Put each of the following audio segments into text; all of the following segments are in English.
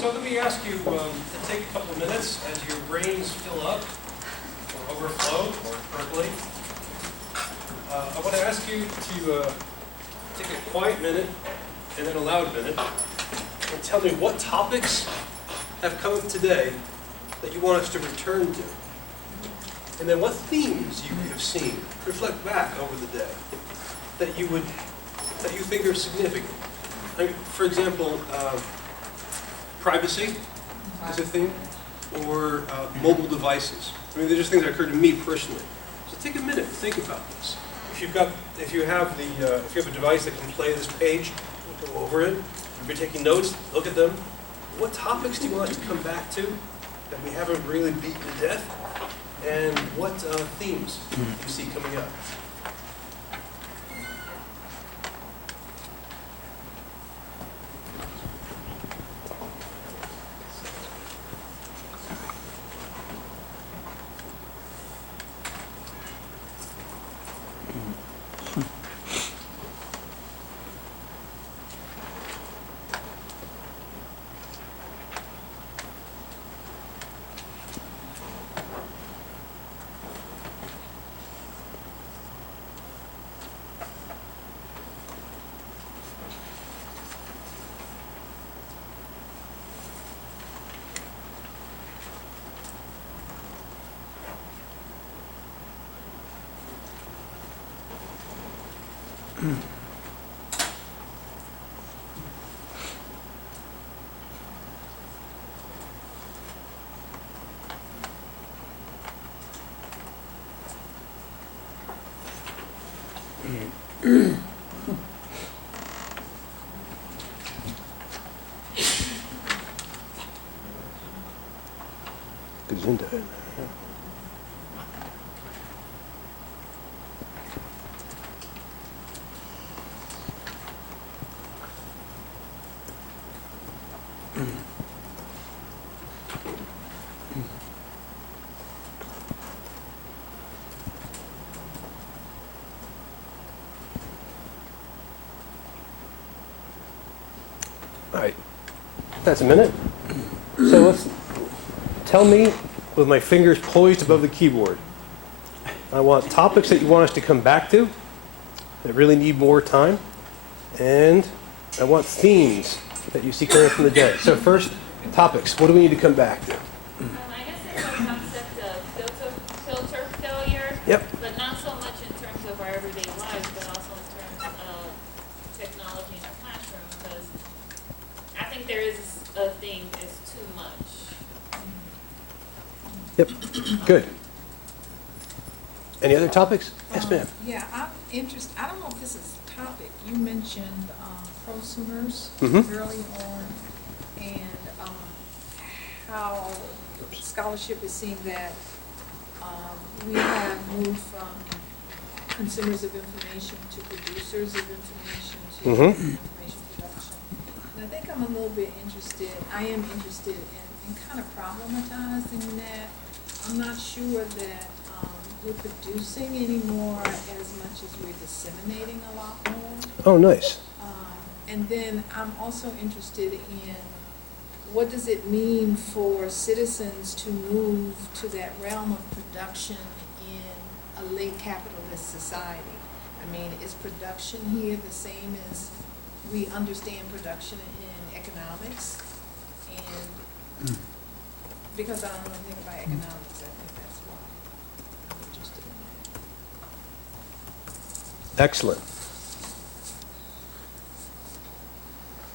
So let me ask you to take a couple of minutes as your brains fill up, or overflow, or percolate. I want to ask you to take a quiet minute and then a loud minute and tell me what topics have come up today that you want us to return to. And then what themes you have seen, reflect back over the day, that you think are significant. I mean, for example, privacy is a theme, or mobile devices. I mean, they're just things that occur to me personally. So take a minute to think about this. If you have a device that can play this page, go over it. If you're taking notes, look at them. What topics do you want to come back to that we haven't really beaten to death? And what themes do you see coming up? Gesundheit. All right, that's a minute. So tell me with my fingers poised above the keyboard. I want topics that you want us to come back to that really need more time, and I want themes that you see coming from the day. So first, topics. What do we need to come back to? I guess it's a concept of filter failure, Yep. but not so much in terms of our everyday lives, but also in terms of technology in the classroom, because I think there is a thing as too much. Yep, good. Any other topics? Yes, ma'am. Yeah, I'm interested, I don't know if this is a topic, you mentioned prosumers Mhm. early on, and how scholarship is seeing that we have moved from consumers of information to producers of information to information production. And I think I'm a little bit interested, I am interested in kind of problematizing that. I'm not sure that we're producing anymore as much as we're disseminating a lot more. Oh, nice. And then I'm also interested in what does it mean for citizens to move to that realm of production in a late capitalist society? I mean, is production here the same as we understand production in economics? And because I don't know anything about economics, I think that's why I'm interested in that. Excellent.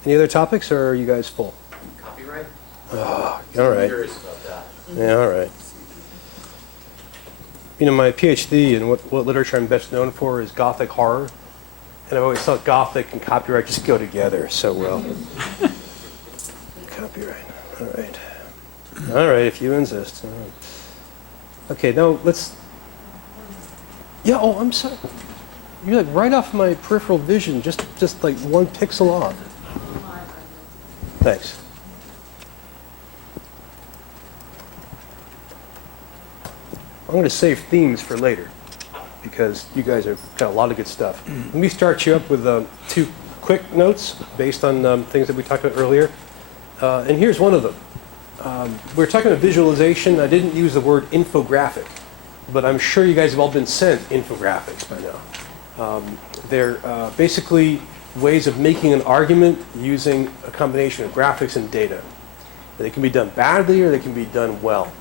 Any other topics, or are you guys full? Copyright? Oh, all right. Curious about that. Yeah, all right. You know, my PhD and what literature I'm best known for is Gothic horror. And I've always thought Gothic and copyright just go together so well. Copyright, all right. All right, if you insist. All right. Okay, now let's, yeah, oh, I'm sorry. You're like right off my peripheral vision, just like 1 pixel off. Thanks. I'm going to save themes for later because you guys have got a lot of good stuff. Let me start you up with 2 quick notes based on things that we talked about earlier. And here's one of them. We're talking about visualization. I didn't use the word infographic, but I'm sure you guys have all been sent infographics by now. They're basically ways of making an argument using a combination of graphics and data. They can be done badly or they can be done well.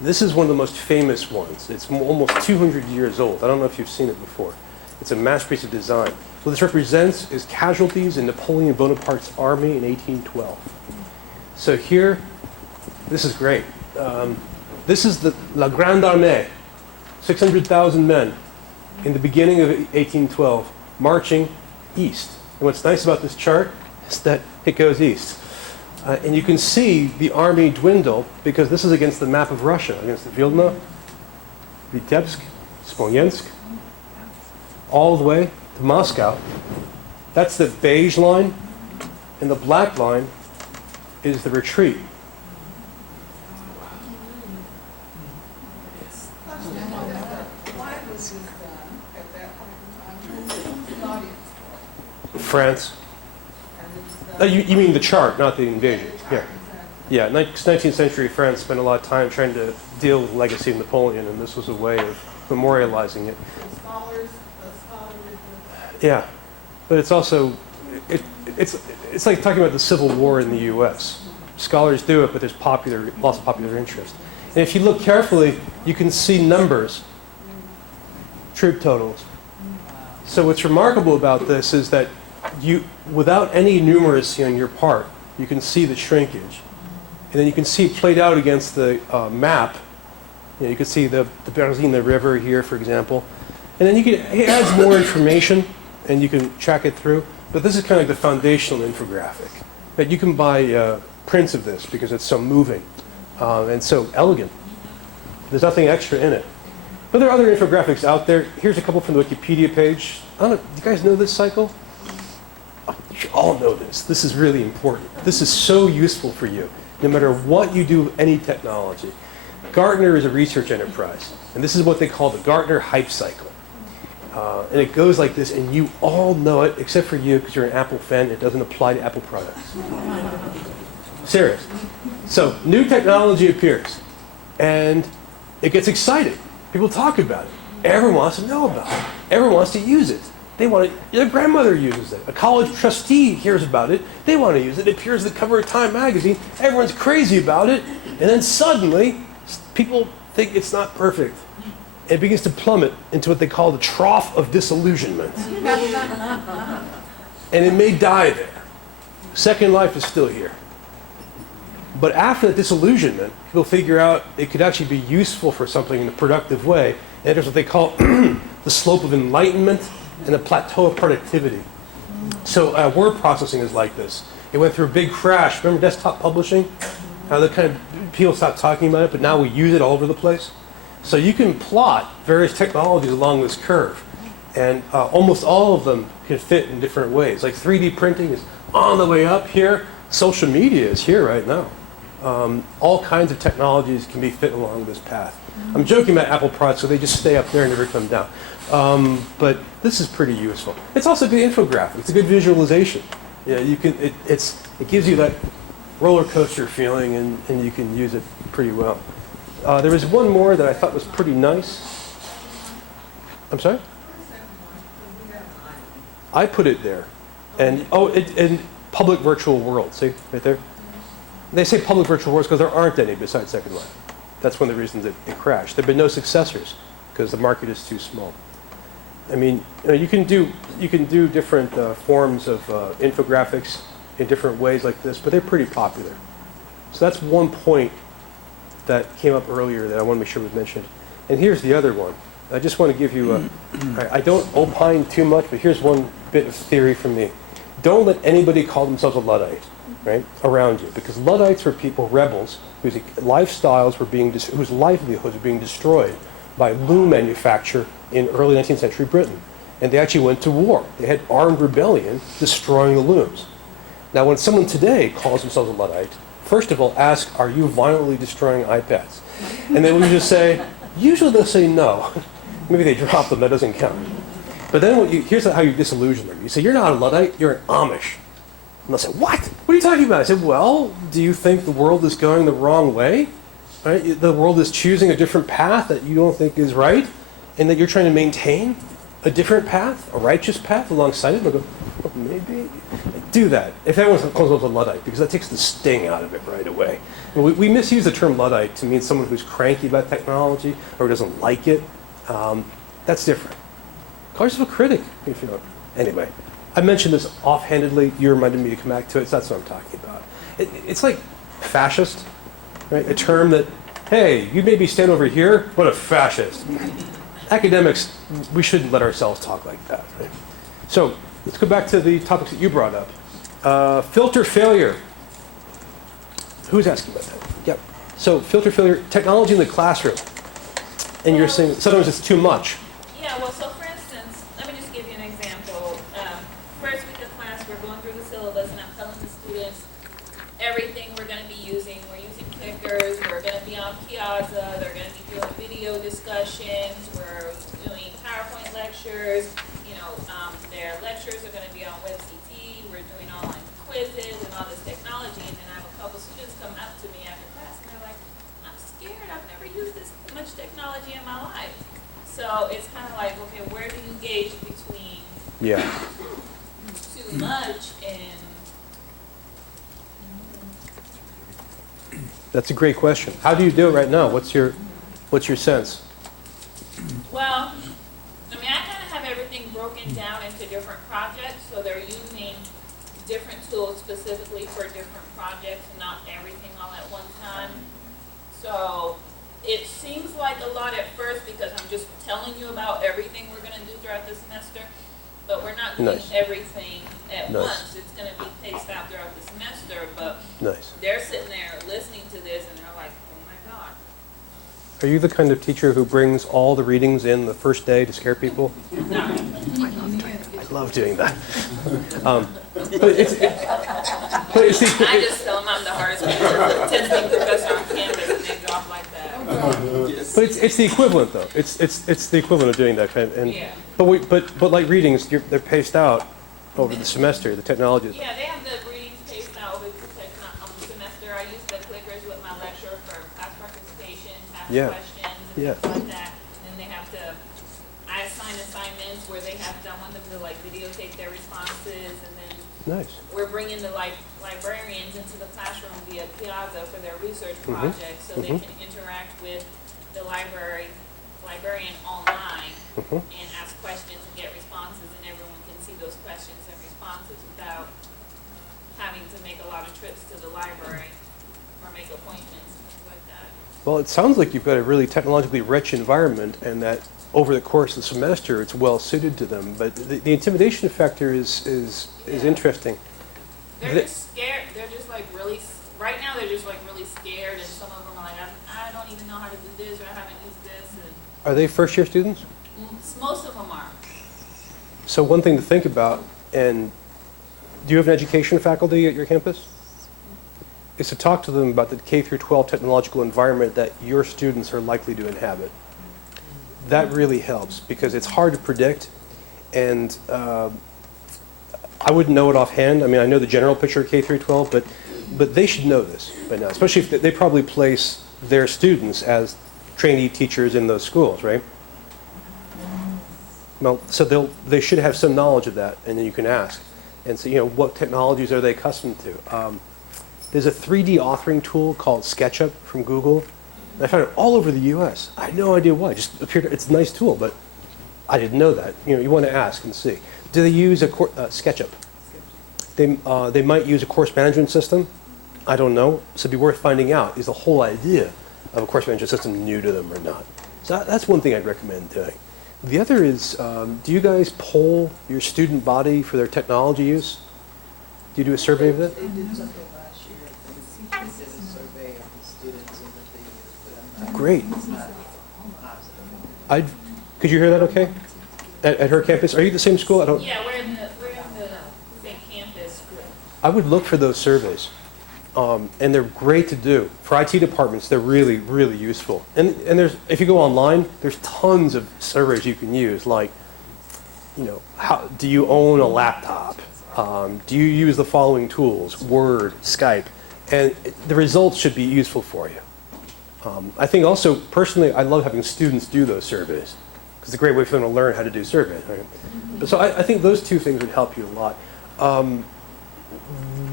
This is one of the most famous ones. It's almost 200 years old. I don't know if you've seen it before. It's a masterpiece of design. What this represents is casualties in Napoleon Bonaparte's army in 1812. So here, this is great. This is the La Grande Armée, 600,000 men in the beginning of 1812, marching east. And what's nice about this chart is that it goes east. And you can see the army dwindle because this is against the map of Russia, against the Vilna, Vitebsk, Smolensk, all the way to Moscow. That's the beige line, and the black line is the retreat. France. You mean the chart, not the invasion. Yeah. Yeah, 19th century France spent a lot of time trying to deal with the legacy of Napoleon, and this was a way of memorializing it. Yeah, but it's also, it's like talking about the Civil War in the U.S. Scholars do it, but there's lots of popular interest. And if you look carefully, you can see numbers, troop totals. So what's remarkable about this is that without any numeracy on your part, you can see the shrinkage. And then you can see it played out against the map. You can see the Berzina River here, for example. And then it adds more information, and you can track it through. But this is kind of like the foundational infographic. But you can buy prints of this because it's so moving and so elegant. There's nothing extra in it. But there are other infographics out there. Here's a couple from the Wikipedia page. I don't know, do you guys know this cycle? You should all know this. This is really important. This is so useful for you, no matter what you do with any technology. Gartner is a research enterprise, and this is what they call the Gartner hype cycle. And it goes like this, and you all know it, except for you, because you're an Apple fan. It doesn't apply to Apple products. Serious. So, new technology appears, and it gets excited. People talk about it. Everyone wants to know about it. Everyone wants to use it. Their grandmother uses it. A college trustee hears about it. They want to use it. It appears on the cover of Time magazine. Everyone's crazy about it. And then suddenly, people think it's not perfect. It begins to plummet into what they call the trough of disillusionment. And it may die there. Second Life is still here. But after the disillusionment, people figure out it could actually be useful for something in a productive way. And there's what they call the slope of enlightenment and the plateau of productivity. So word processing is like this. It went through a big crash. Remember desktop publishing? How the kind of people stopped talking about it, but now we use it all over the place. So you can plot various technologies along this curve. And almost all of them can fit in different ways. Like 3D printing is on the way up here. Social media is here right now. All kinds of technologies can be fit along this path. I'm joking about Apple products, so they just stay up there and never come down. But this is pretty useful. It's also a good infographic. It's a good visualization. Yeah, you can. It gives you that roller coaster feeling, and you can use it pretty well. There was one more that I thought was pretty nice. I'm sorry? I put it there, and in public virtual world. See right there. They say public virtual worlds because there aren't any besides Second Life. That's one of the reasons it crashed. There have been no successors because the market is too small. I mean, you can do different forms of infographics in different ways like this, but they're pretty popular. So that's one point that came up earlier that I want to make sure was mentioned. And here's the other one. I just want to give you I don't opine too much, but here's one bit of theory from me. Don't let anybody call themselves a Luddite, right, around you, because Luddites were people, rebels, whose lifestyles were whose livelihoods were being destroyed by loom manufacture in early 19th century Britain. And they actually went to war. They had armed rebellion destroying the looms. Now, when someone today calls themselves a Luddite, first of all, ask, are you violently destroying iPads? And then we just say, usually they'll say no. Maybe they drop them, that doesn't count. But then here's how you disillusion them. You say, you're not a Luddite, you're an Amish. And they'll say, what? What are you talking about? I said, well, do you think the world is going the wrong way? Right? The world is choosing a different path that you don't think is right, and that you're trying to maintain a different path, a righteous path alongside it. They'll go, well, maybe. Do that. If anyone calls themselves a Luddite, because that takes the sting out of it right away. And we misuse the term Luddite to mean someone who's cranky about technology or doesn't like it. That's different. Call yourself a critic if you know. Anyway, I mentioned this offhandedly. You reminded me to come back to it, so that's what I'm talking about. It's like fascist, right? A term that, hey, you maybe stand over here, what a fascist. Academics, we shouldn't let ourselves talk like that, right? So let's go back to the topics that you brought up. Filter failure. Who's asking about that? Yep. So filter failure, technology in the classroom. And you're saying sometimes it's too much. Yeah, well, so for instance, let me just give you an example. First week of class, we're going through the syllabus, and I'm telling the students everything we're going to be using. We're using clickers, we're going to be on Piazza, they're going to be doing video discussions, we're doing PowerPoint lectures, their lectures are going to be on CITT, we're doing online quizzes and all this technology, and then I have a couple students come up to me after class, and they're like, I'm scared, I've never used this much technology in my life. So it's kind of like, okay, where do you gauge between too much and... That's a great question. How do you do it right now? What's your sense? Well, I mean, I kind of have everything broken down into different projects, so they're using different tools specifically for different projects, not everything all at one time. So it seems like a lot at first because I'm just telling you about everything we're going to do throughout the semester, but we're not doing everything at once. It's going to be paced out throughout the semester, but they're sitting there listening to this and they're like, oh my God. Are you the kind of teacher who brings all the readings in the first day to scare people? No. I love doing that. But it's I just tell them I'm the hardest testing professor on campus and they drop like that. But it's the equivalent though. It's the equivalent of doing that kind of, and but like readings, they're paced out over the semester. The technology. Yeah, they have the readings paced out over the semester. I use the clickers with my lecture for class participation, ask questions, and things like that. And then they have to. I assign assignments where they have to. I want them to like videotape their responses, and then we're bringing the librarians into the classroom via Piazza for their research projects, so they can interact with the librarian online and ask questions and get responses, and everyone can see those questions and responses without having to make a lot of trips to the library or make appointments and things like that. Well, it sounds like you've got a really technologically rich environment, and that over the course of the semester, it's well suited to them. But the intimidation factor is interesting. They're just scared. They're just like really. Right now, they're just like really scared, and some of them are like, I don't even know how to do this, or I haven't used this. And are they first-year students? most of them are. So one thing to think about, and do you have an education faculty at your campus? Is to talk to them about the K through 12 technological environment that your students are likely to inhabit. That really helps because it's hard to predict, and I wouldn't know it offhand. I mean, I know the general picture of K through 12, but they should know this by now, especially if they probably place their students as trainee teachers in those schools, right? Well, so they should have some knowledge of that, and then you can ask and say, what technologies are they accustomed to? There's a 3D authoring tool called SketchUp from Google. And I found it all over the U.S. I had no idea why. It just appeared. It's a nice tool, but I didn't know that. You want to ask and see. Do they use a SketchUp? They might use a course management system. I don't know. So it'd be worth finding out. Is the whole idea of a course management system new to them or not? So that's one thing I'd recommend doing. The other is, do you guys poll your student body for their technology use? Do you do a survey of that? They did something last year, I think, they did a survey of the students and what they used, but I'm not. Great. It's not positive. Could you hear that okay? At her campus? Are you the same school? Yeah, we're in the same campus. I would look for those surveys. And they're great to do. For IT departments, they're really, really useful. And if you go online, there's tons of surveys you can use, like, how do you own a laptop? Do you use the following tools? Word, Skype. And the results should be useful for you. I think also, personally, I love having students do those surveys, because it's a great way for them to learn how to do surveys. Right? So I think those two things would help you a lot.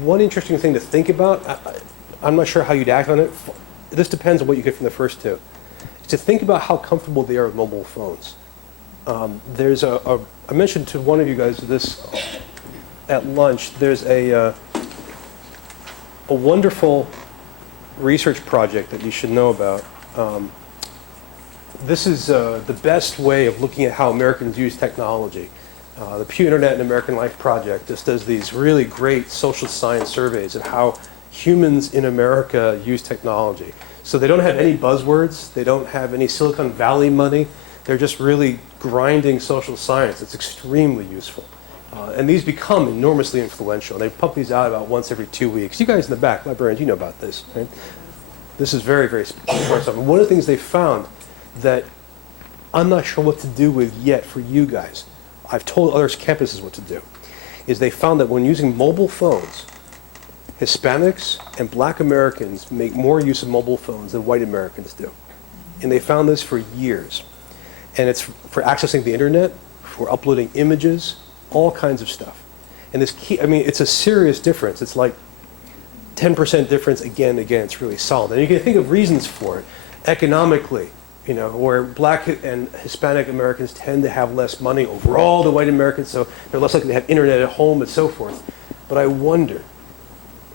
One interesting thing to think about, I'm not sure how you'd act on it. This depends on what you get from the first two. Is to think about how comfortable they are with mobile phones. I mentioned to one of you guys this at lunch. There's a wonderful research project that you should know about. This is the best way of looking at how Americans use technology. The Pew Internet and American Life Project just does these really great social science surveys of how humans in America use technology. So they don't have any buzzwords, they don't have any Silicon Valley money, they're just really grinding social science. It's extremely useful. And these become enormously influential. They pump these out about once every 2 weeks. You guys in the back, librarians, you know about this, right? This is very, very smart stuff. And one of the things they found that I'm not sure what to do with yet for you guys, I've told other campuses what to do, is they found that when using mobile phones, Hispanics and Black Americans make more use of mobile phones than white Americans do. And they found this for years. And it's for accessing the internet, for uploading images, all kinds of stuff. And this key, I mean, it's a serious difference. It's like 10% difference again, it's really solid. And you can think of reasons for it. Economically, you know, where Black and Hispanic Americans tend to have less money overall than white Americans, so they're less likely to have internet at home and so forth. But I wonder,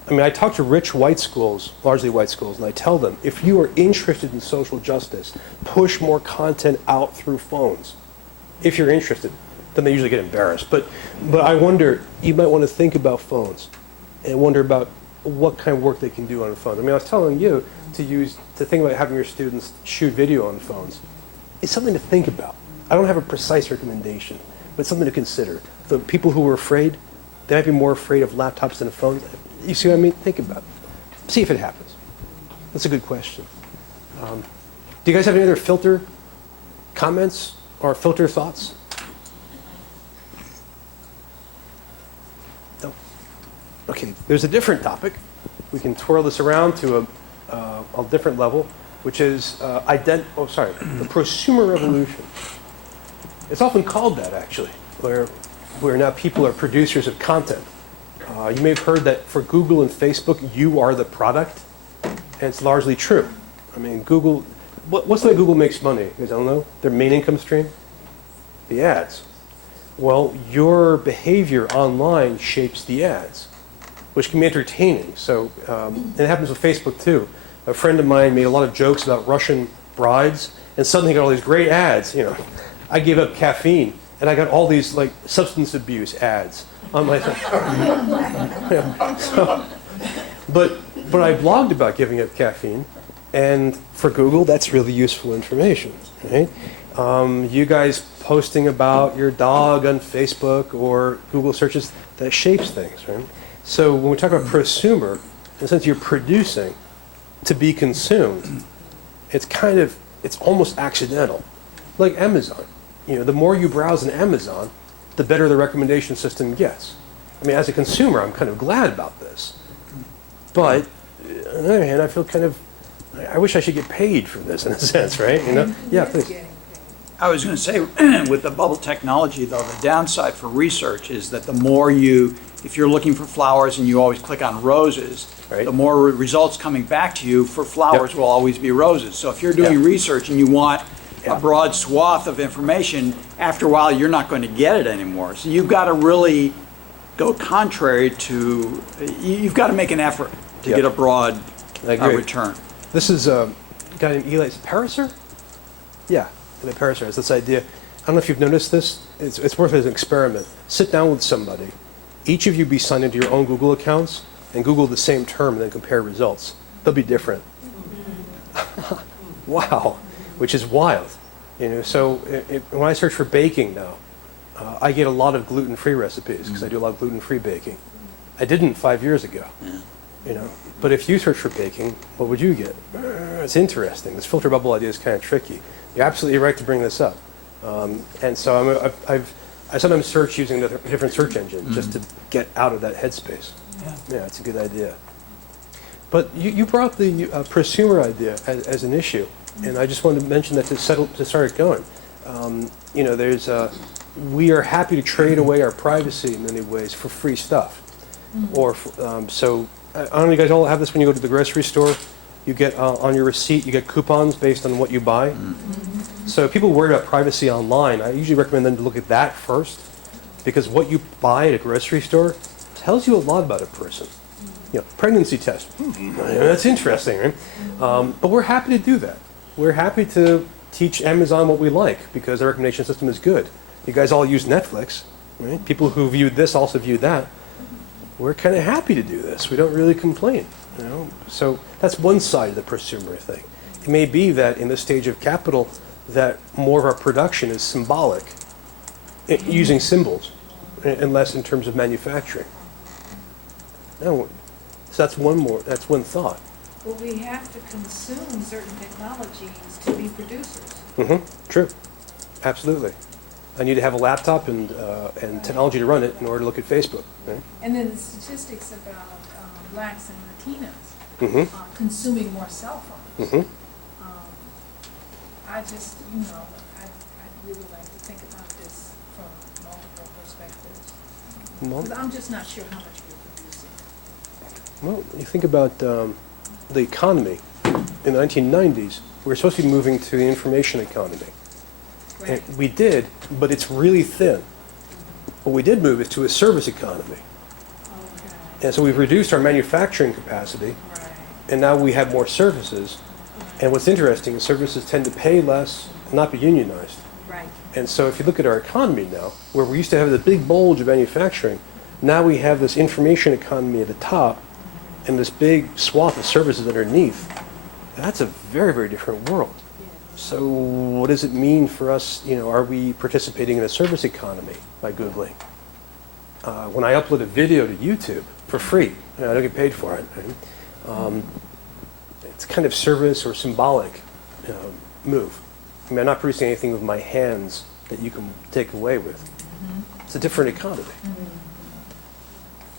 I mean, I talk to rich white schools, largely white schools, and I tell them, if you are interested in social justice, push more content out through phones. If you're interested, then they usually get embarrassed. But I wonder, you might want to think about phones and wonder about what kind of work they can do on phones. I mean, I was telling you to think about having your students shoot video on phones. It's something to think about. I don't have a precise recommendation, but it's something to consider. The people who are afraid, they might be more afraid of laptops than of phones. You see what I mean? Think about it. See if it happens. That's a good question. Do you guys have any other filter comments or filter thoughts? No? Okay, there's a different topic. We can twirl this around to a different level, which is the prosumer revolution. It's often called that, actually, where now people are producers of content. You may have heard that for Google and Facebook, you are the product, and it's largely true. I mean, Google, what's the way Google makes money? You guys don't know? Their main income stream? The ads. Well, your behavior online shapes the ads, which can be entertaining. So, and it happens with Facebook too. A friend of mine made a lot of jokes about Russian brides, and suddenly got all these great ads. You know, I gave up caffeine, and I got all these like substance abuse ads on my thing. But I blogged about giving up caffeine, and for Google, that's really useful information, right? You guys posting about your dog on Facebook or Google searches, that shapes things, right? So when we talk about prosumer, in the sense you're producing to be consumed, it's almost accidental. Like Amazon. You know, the more you browse on Amazon, the better the recommendation system gets. I mean, as a consumer, I'm kind of glad about this. But on the other hand, I feel I wish I should get paid for this in a sense, right? You know? Yeah, please. I was going to say, with the bubble technology, though, the downside for research is that the more if you're looking for flowers and you always click on roses, right, the more results coming back to you for flowers will always be roses. So if you're doing research and you want a broad swath of information, after a while you're not going to get it anymore. So you've got to really go contrary to, you've got to make an effort to get a broad return. This is a guy named Eli Pariser? Yeah, Eli Pariser has this idea. I don't know if you've noticed this. It's worth it as an experiment. Sit down with somebody. Each of you be signed into your own Google accounts and Google the same term and then compare results. They'll be different. Wow, which is wild. You know, so when I search for baking now, I get a lot of gluten-free recipes because I do a lot of gluten-free baking. I didn't 5 years ago. You know, but if you search for baking, what would you get? It's interesting. This filter bubble idea is kind of tricky. You're absolutely right to bring this up. And so I sometimes search using a different search engine just to get out of that headspace. Yeah. Yeah, it's a good idea. But you brought the prosumer idea as an issue, and I just wanted to mention that to start it going. You know, we are happy to trade away our privacy in many ways for free stuff. Or so I don't know, you guys all have this when you go to the grocery store. You get on your receipt, you get coupons based on what you buy. So if people worry about privacy online, I usually recommend them to look at that first, because what you buy at a grocery store tells you a lot about a person. You know, pregnancy test. That's interesting, right? But we're happy to do that. We're happy to teach Amazon what we like because the recommendation system is good. You guys all use Netflix, right? People who viewed this also view that. We're kind of happy to do this. We don't really complain, you know? So that's one side of the prosumer thing. It may be that in this stage of capital that more of our production is symbolic, using symbols, and less in terms of manufacturing. Now, so that's one thought. Well, we have to consume certain technologies to be producers. True, absolutely. I need to have a laptop and technology to run it in order to look at Facebook. Right? And then the statistics about blacks and Latinos consuming more cell phones. I just, you know, I'd really like to think about this from multiple perspectives. Because I'm just not sure how much we're producing. Well, you think about the economy. In the 1990s, we were supposed to be moving to the information economy. Right. And we did, but it's really thin. What we did move is to a service economy. Okay. And so we've reduced our manufacturing capacity, Right. and now we have more services. And what's interesting is services tend to pay less and not be unionized. Right. And so if you look at our economy now, where we used to have the big bulge of manufacturing, now we have this information economy at the top and this big swath of services underneath. That's a very, very different world. So what does it mean for us? You know, are we participating in a service economy by Googling? When I upload a video to YouTube for free, I don't get paid for it. Right? It's kind of service or symbolic move. I mean, I'm not producing anything with my hands that you can take away with. It's a different economy.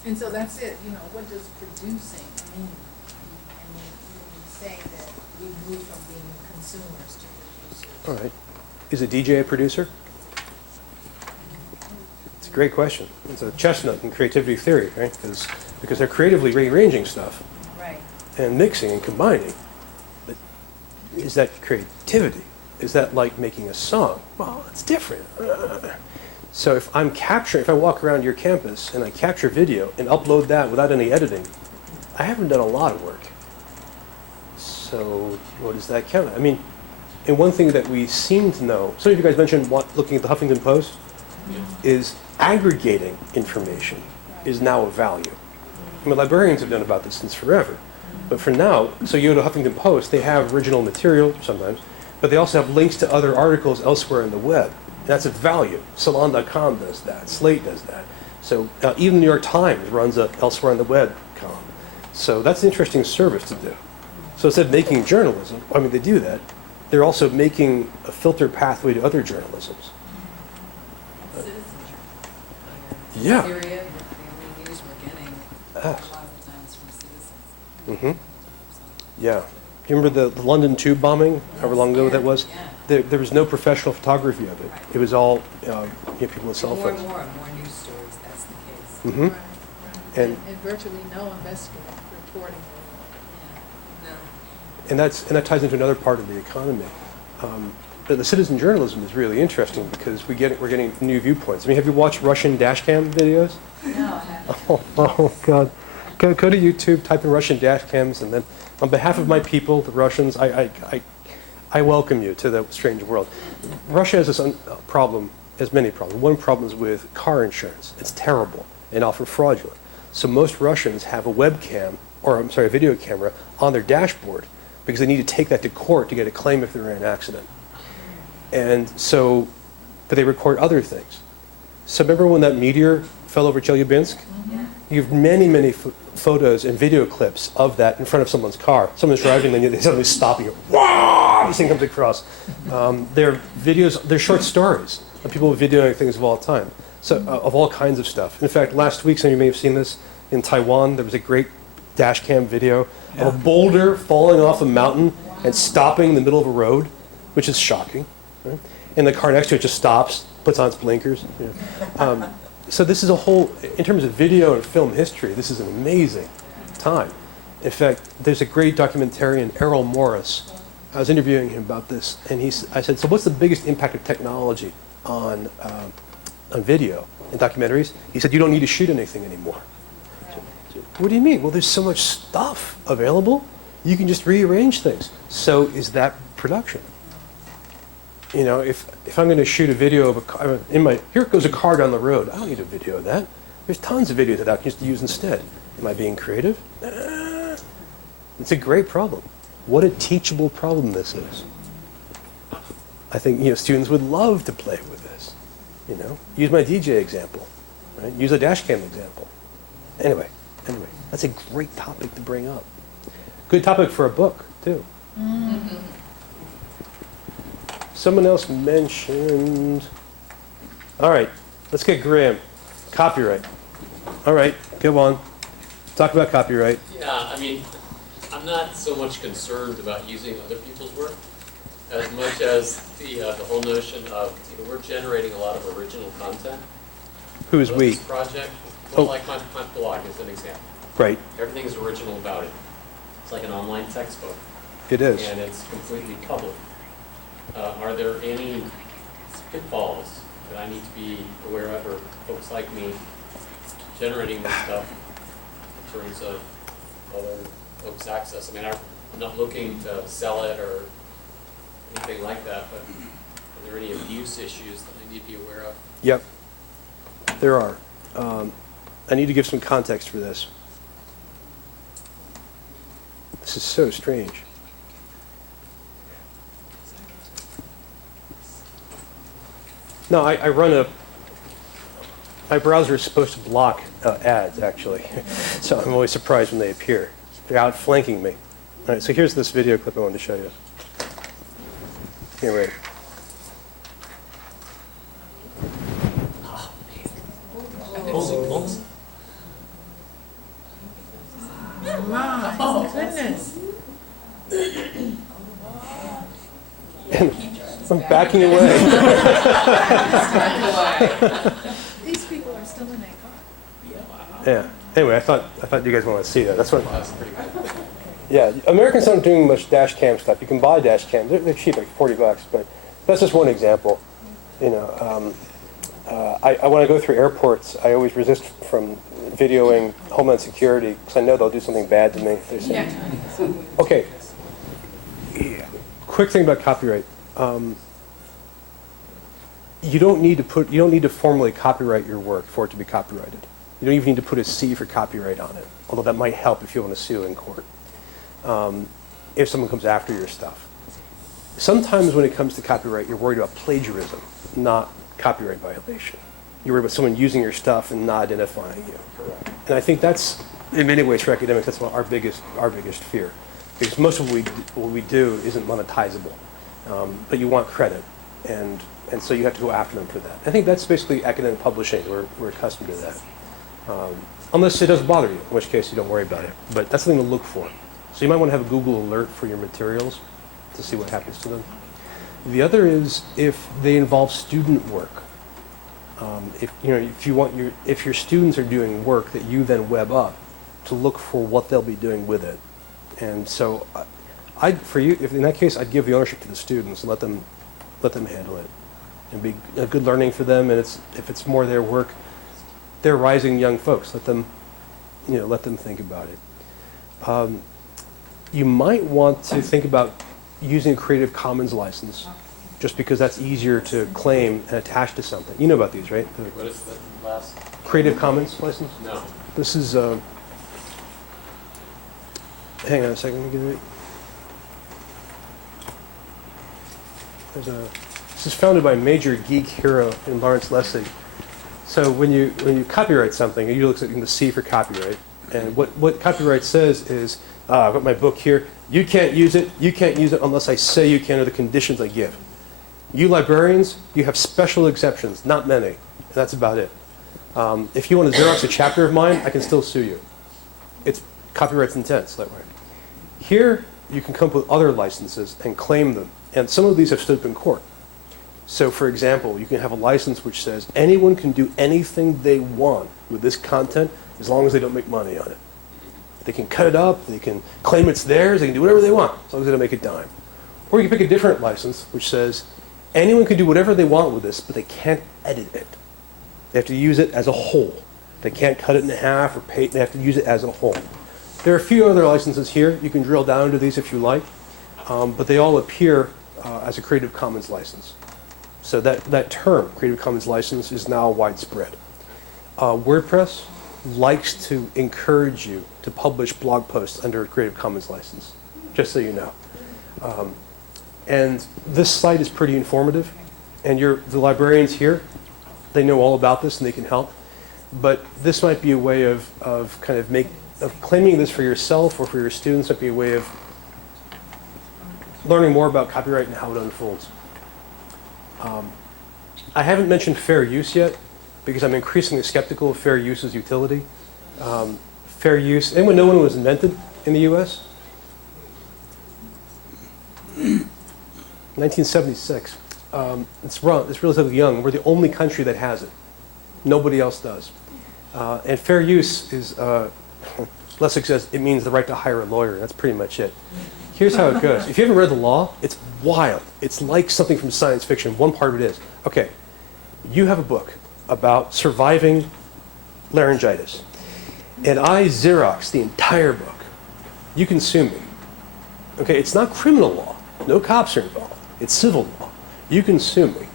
And so that's it, you know, what does producing mean? And you say that we move from being consumers to producers. All right. Is a DJ a producer? It's a great question. It's a chestnut in creativity theory, right? Because they're creatively rearranging stuff Right. and mixing and combining. But is that creativity? Is that like making a song? Well, it's different. So if I walk around your campus and I capture video and upload that without any editing, I haven't done a lot of work. So what does that count? I mean, and one thing that we seem to know, some of you guys mentioned looking at the Huffington Post, is aggregating information is now a value. I mean, librarians have known about this since forever. But for now, so you go to Huffington Post, they have original material sometimes, but they also have links to other articles elsewhere in the web. And that's a value. Salon.com does that. Slate does that. So even the New York Times runs a elsewhere on the web column. So that's an interesting service to do. So instead of making journalism, I mean, they do that. They're also making a filter pathway to other journalisms. Citizenship. Yeah. Syria, the only news we're getting a lot of times from citizens. Yeah. Do you remember the London Tube bombing, however long ago that was? Yeah. There was no professional photography of it. Right. It was all people with cell More phones. and more news stories, that's the case. Hmm. Right, right. And- And virtually no investigative reporting. Yeah. No. And that ties into another part of the economy. But the citizen journalism is really interesting because we're getting new viewpoints. I mean, have you watched Russian dashcam videos? No, I haven't. Oh God. Go to YouTube, type in Russian dashcams, and then on behalf of my people, the Russians, I welcome you to the strange world. Russia has this problem, has many problems. One problem is with car insurance. It's terrible and often fraudulent. So most Russians have a webcam, a video camera on their dashboard because they need to take that to court to get a claim if they're in an accident. And so, but they record other things. So remember when that meteor fell over Chelyabinsk? Yeah. You have many, many photos and video clips of that in front of someone's car. Someone's driving, then they suddenly stop and you go, wow! This thing comes across. They're videos, they're short stories. of people videoing things of all time. So, of all kinds of stuff. In fact, last week, some of you may have seen this, in Taiwan, there was a great dash cam video of a boulder falling off a mountain and stopping in the middle of a road, which is shocking. Right? And the car next to it just stops, puts on its blinkers. So this is a whole, in terms of video and film history, this is an amazing time. In fact, there's a great documentarian, Errol Morris. I was interviewing him about this, and I said, so what's the biggest impact of technology on video and documentaries? He said, you don't need to shoot anything anymore. What do you mean? Well, there's so much stuff available, you can just rearrange things. So is that production? You know, if I'm going to shoot a video of a car, here goes a car down the road. I don't need a video of that. There's tons of videos that I can just use instead. Am I being creative? It's a great problem. What a teachable problem this is. I think, you know, students would love to play with this. You know, use my DJ example, right? Use a dash cam example. Anyway, that's a great topic to bring up. Good topic for a book, too. Mm-hmm. Someone else mentioned, all right, let's get Graham. Copyright. All right, go on. Talk about copyright. Yeah, I mean, I'm not so much concerned about using other people's work as much as the whole notion of, you know, we're generating a lot of original content. Who is we? This project, well, like my blog is an example. Right. Everything is original about it. It's like an online textbook. It is. And it's completely public. Are there any pitfalls that I need to be aware of, or folks like me generating this stuff in terms of other folks' access? I mean, I'm not looking to sell it or anything like that, but are there any abuse issues that I need to be aware of? Yep, there are. I need to give some context for this. This is so strange. No, I run my browser is supposed to block ads, actually. So I'm always surprised when they appear. They're outflanking me. All right, so here's this video clip I wanted to show you. Here, wait. Wow, goodness. I'm backing away. These people are still in that car. Yeah. Anyway, I thought you guys wanted to see that. That's what. That's pretty good. Yeah, Americans aren't doing much dash cam stuff. You can buy dash cams; they're cheap, like $40. But that's just one example. You know, when I go through airports, I always resist from videoing Homeland Security because I know they'll do something bad to me. Okay. Quick thing about copyright. You don't need to formally copyright your work for it to be copyrighted. You don't even need to put a C for copyright on it, although that might help if you want to sue in court. If someone comes after your stuff. Sometimes when it comes to copyright, you're worried about plagiarism, not copyright violation. You're worried about someone using your stuff and not identifying you. Correct. And I think that's, in many ways, for academics, that's our biggest fear. Because most of what we do isn't monetizable. But you want credit, and so you have to go after them for that. I think that's basically academic publishing. We're accustomed to that. Unless it doesn't bother you, in which case you don't worry about it. But that's something to look for. So you might want to have a Google alert for your materials to see what happens to them. The other is if they involve student work. If your students are doing work that you then web up, to look for what they'll be doing with it. And so, if in that case, I'd give the ownership to the students and let them handle it, and be a good learning for them. And if it's more their work, they're rising young folks. Let them think about it. You might want to think about using a Creative Commons license, just because that's easier to claim and attach to something. You know about these, right? What is the last? Creative Commons license. No. This is. Hang on a second. Let me get it. This is founded by a major geek hero in Lawrence Lessig. So when you copyright something, you look at the C for copyright, and what copyright says is, I've got my book here. You can't use it. You can't use it unless I say you can, or the conditions I give. You librarians, you have special exceptions, not many, and that's about it. If you want to Xerox a chapter of mine, I can still sue you. It's copyright's intense that way. Here, you can come up with other licenses and claim them, and some of these have stood up in court. So for example, you can have a license which says anyone can do anything they want with this content as long as they don't make money on it. They can cut it up, they can claim it's theirs, they can do whatever they want as long as they don't make a dime. Or you can pick a different license which says anyone can do whatever they want with this, but they can't edit it. They have to use it as a whole. They can't cut it in half or they have to use it as a whole. There are a few other licenses here. You can drill down into these if you like, but they all appear as a Creative Commons license. So that term, Creative Commons license, is now widespread. WordPress likes to encourage you to publish blog posts under a Creative Commons license, just so you know. And this site is pretty informative, and the librarians here, they know all about this and they can help. But this might be a way of claiming this for yourself or for your students. Might be a way of learning more about copyright and how it unfolds. I haven't mentioned fair use yet because I'm increasingly skeptical of fair use's utility. Fair use, anyone know when it was invented in the US? 1976. It's relatively young. We're the only country that has it. Nobody else does. And fair use is, Lessig says, it means the right to hire a lawyer. That's pretty much it. Here's how it goes. If you haven't read the law, it's wild. It's like something from science fiction. One part of it is, okay, you have a book about surviving laryngitis, and I Xerox the entire book. You can sue me. Okay, it's not criminal law. No cops are involved. It's civil law. You can sue me.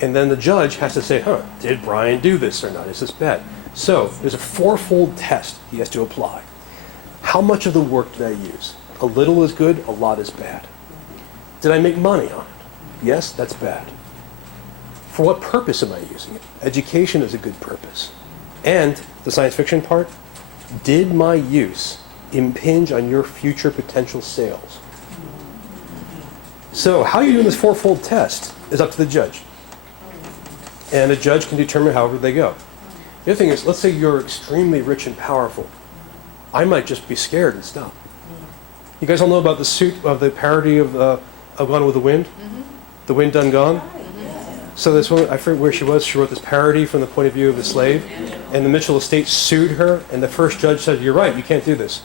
And then the judge has to say, did Brian do this or not? Is this bad? So there's a fourfold test he has to apply. How much of the work did I use? A little is good, a lot is bad. Did I make money on it? Yes, that's bad. For what purpose am I using it? Education is a good purpose. And the science fiction part, did my use impinge on your future potential sales? So how you're doing this fourfold test is up to the judge. And the judge can determine however they go. The other thing is, let's say you're extremely rich and powerful. I might just be scared and stop. You guys all know about the suit of the parody of Gone with the Wind? The Wind Done Gone? So this woman, I forget where she was, she wrote this parody from the point of view of the slave, and the Mitchell estate sued her, and the first judge said, you're right, you can't do this.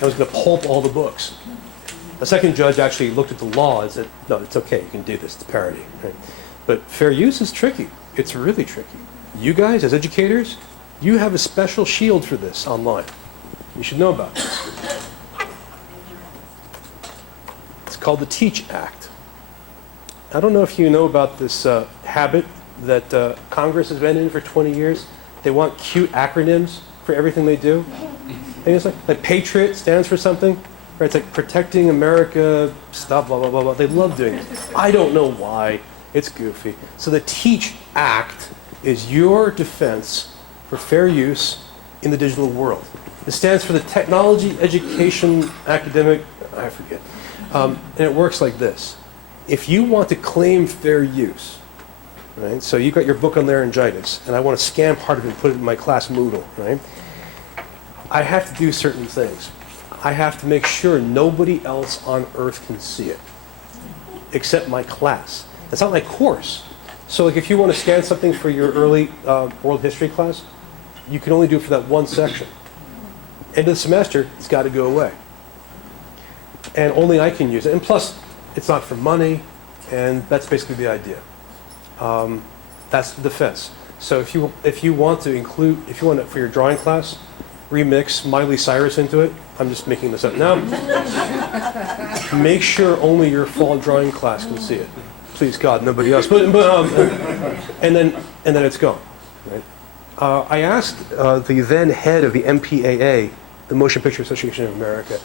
I was going to pulp all the books. The second judge actually looked at the law and said, no, it's okay, you can do this, it's a parody. Right? But fair use is tricky. It's really tricky. You guys, as educators, you have a special shield for this online. You should know about this. It's called the TEACH Act. I don't know if you know about this habit that Congress has been in for 20 years. They want cute acronyms for everything they do. And it's like Patriot stands for something. Right? It's like protecting America, stuff, blah, blah, blah, blah. They love doing it. I don't know why. It's goofy. So the TEACH Act is your defense for fair use in the digital world. It stands for the Technology, Education, Academic, I forget. And it works like this. If you want to claim fair use, right? So you got your book on laryngitis, and I want to scan part of it and put it in my class Moodle, right? I have to do certain things. I have to make sure nobody else on earth can see it, except my class. It's not my course. So like if you want to scan something for your early world history class, you can only do it for that one section. End of the semester, it's got to go away. And only I can use it. And plus, it's not for money, and that's basically the idea. That's the defense. So if you want to include, if you want to, for your drawing class, remix Miley Cyrus into it, I'm just making this up now. Make sure only your fall drawing class can see it. Please God, nobody else. And then it's gone. Right? I asked the then head of the MPAA, the Motion Picture Association of America,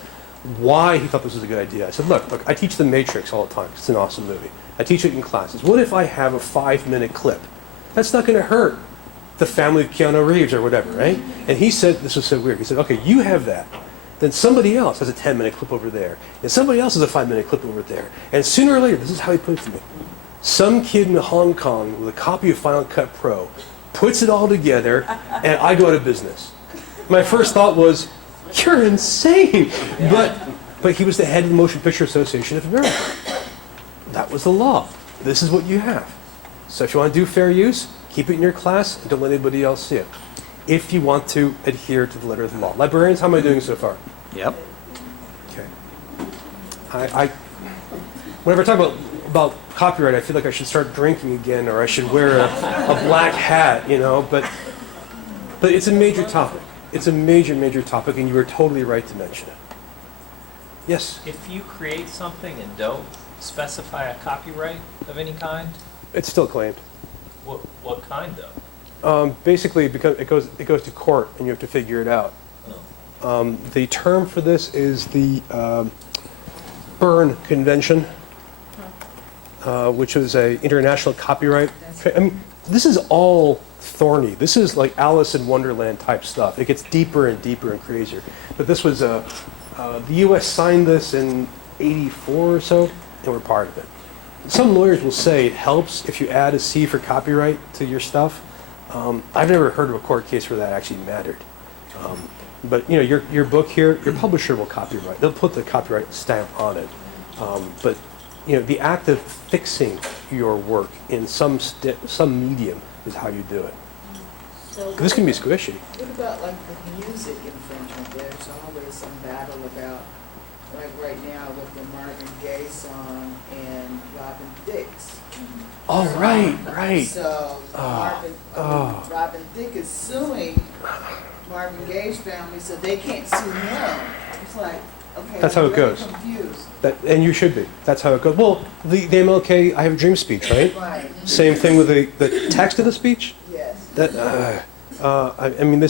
why he thought this was a good idea. I said, look, I teach The Matrix all the time. It's an awesome movie. I teach it in classes. What if I have a 5-minute clip? That's not going to hurt the family of Keanu Reeves or whatever, right? And he said, this was so weird. He said, okay, you have that. Then somebody else has a 10-minute clip over there. And somebody else has a 5-minute clip over there. And sooner or later, this is how he put it to me. Some kid in Hong Kong with a copy of Final Cut Pro puts it all together, and I go out of business. My first thought was, you're insane. But he was the head of the Motion Picture Association of America. That was the law. This is what you have. So if you want to do fair use, keep it in your class and don't let anybody else see it. If you want to adhere to the letter of the law. Librarians, how am I doing so far? Yep. Okay. Whenever I talk about copyright, I feel like I should start drinking again, or I should wear a black hat, you know, but it's a major topic. It's a major topic, and you were totally right to mention it. Yes? If you create something and don't specify a copyright of any kind, It's still claimed. what kind though? Basically, because it goes to court, and you have to figure it out. The term for this is the Berne Convention, which was a international copyright. I mean, this is all thorny. This is like Alice in Wonderland type stuff. It gets deeper and deeper and crazier. But this was the U.S. signed this in '84 or so, and we're part of it. Some lawyers will say it helps if you add a C for copyright to your stuff. I've never heard of a court case where that actually mattered. But you know, your book here, your publisher will copyright. They'll put the copyright stamp on it. But you know, the act of fixing your work in some medium is how you do it. So This can be squishy. what about like the music infringement? There's always some battle about, like right now with the Marvin Gaye song and Robin Thicke's. Oh, right. So Robin Thicke is suing Marvin Gaye's family, so they can't sue him. It's like, okay, That's how I'm it really goes. confused. And you should be. That's how it goes. Well, the MLK I Have a Dream speech, right? Right, Same thing with the text of the speech. yes. I mean,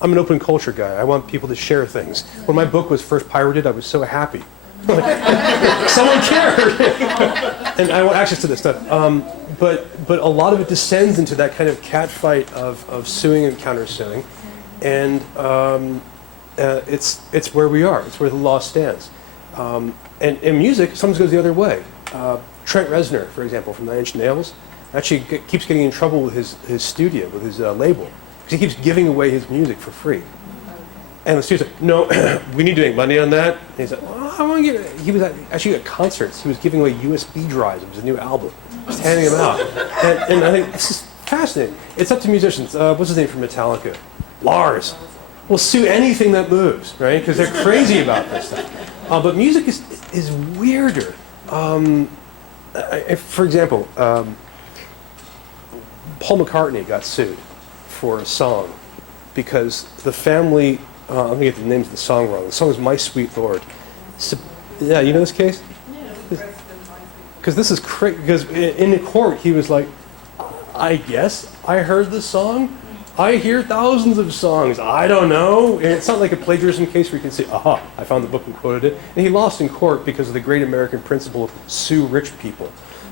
I'm an open culture guy. I want people to share things. When my book was first pirated, I was so happy. Someone cared, and I want access to this stuff. But a lot of it descends into that kind of catfight of suing and countersuing, and it's where we are. It's where the law stands. And in music, sometimes goes the other way. Trent Reznor, for example, from Nine Inch Nails, actually keeps getting in trouble with his studio, with his label, because he keeps giving away his music for free. And the studio's like, no, we need to make money on that. And he's like, well, I want to get it. He was actually at concerts. He was giving away USB drives of his new album, just handing them out. And I think this is fascinating. It's up to musicians. What's his name from Metallica? Lars. Will sue anything that moves, right? Because they're crazy about this stuff. But music is weirder. For example, Paul McCartney got sued for a song because the family, I'm going to get the names of the song wrong. The song is My Sweet Lord. Yeah, you know this case? Because this is crazy. Because in the court, he was like, I guess I heard the song. I hear thousands of songs. I don't know. And it's not like a plagiarism case where you can say, aha, I found the book and quoted it. And he lost in court because of the great American principle, sue rich people.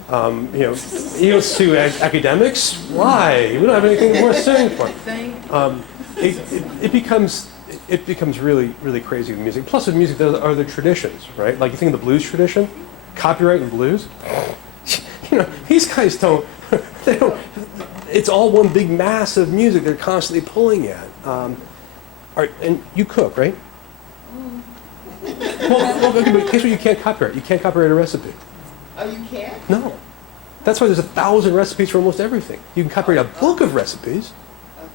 You don't sue academics. Why? We don't have anything worth suing for. It becomes really, really crazy with music. Plus with music, there are the traditions, right? Like you think of the blues tradition, copyright and blues. You know, these guys don't, it's all one big mass of music they're constantly pulling at. And you cook, right? Well, okay, but guess what you can't copyright? You can't copyright a recipe. Oh, you can't? No. That's why there's 1,000 recipes for almost everything. You can copyright a book of recipes,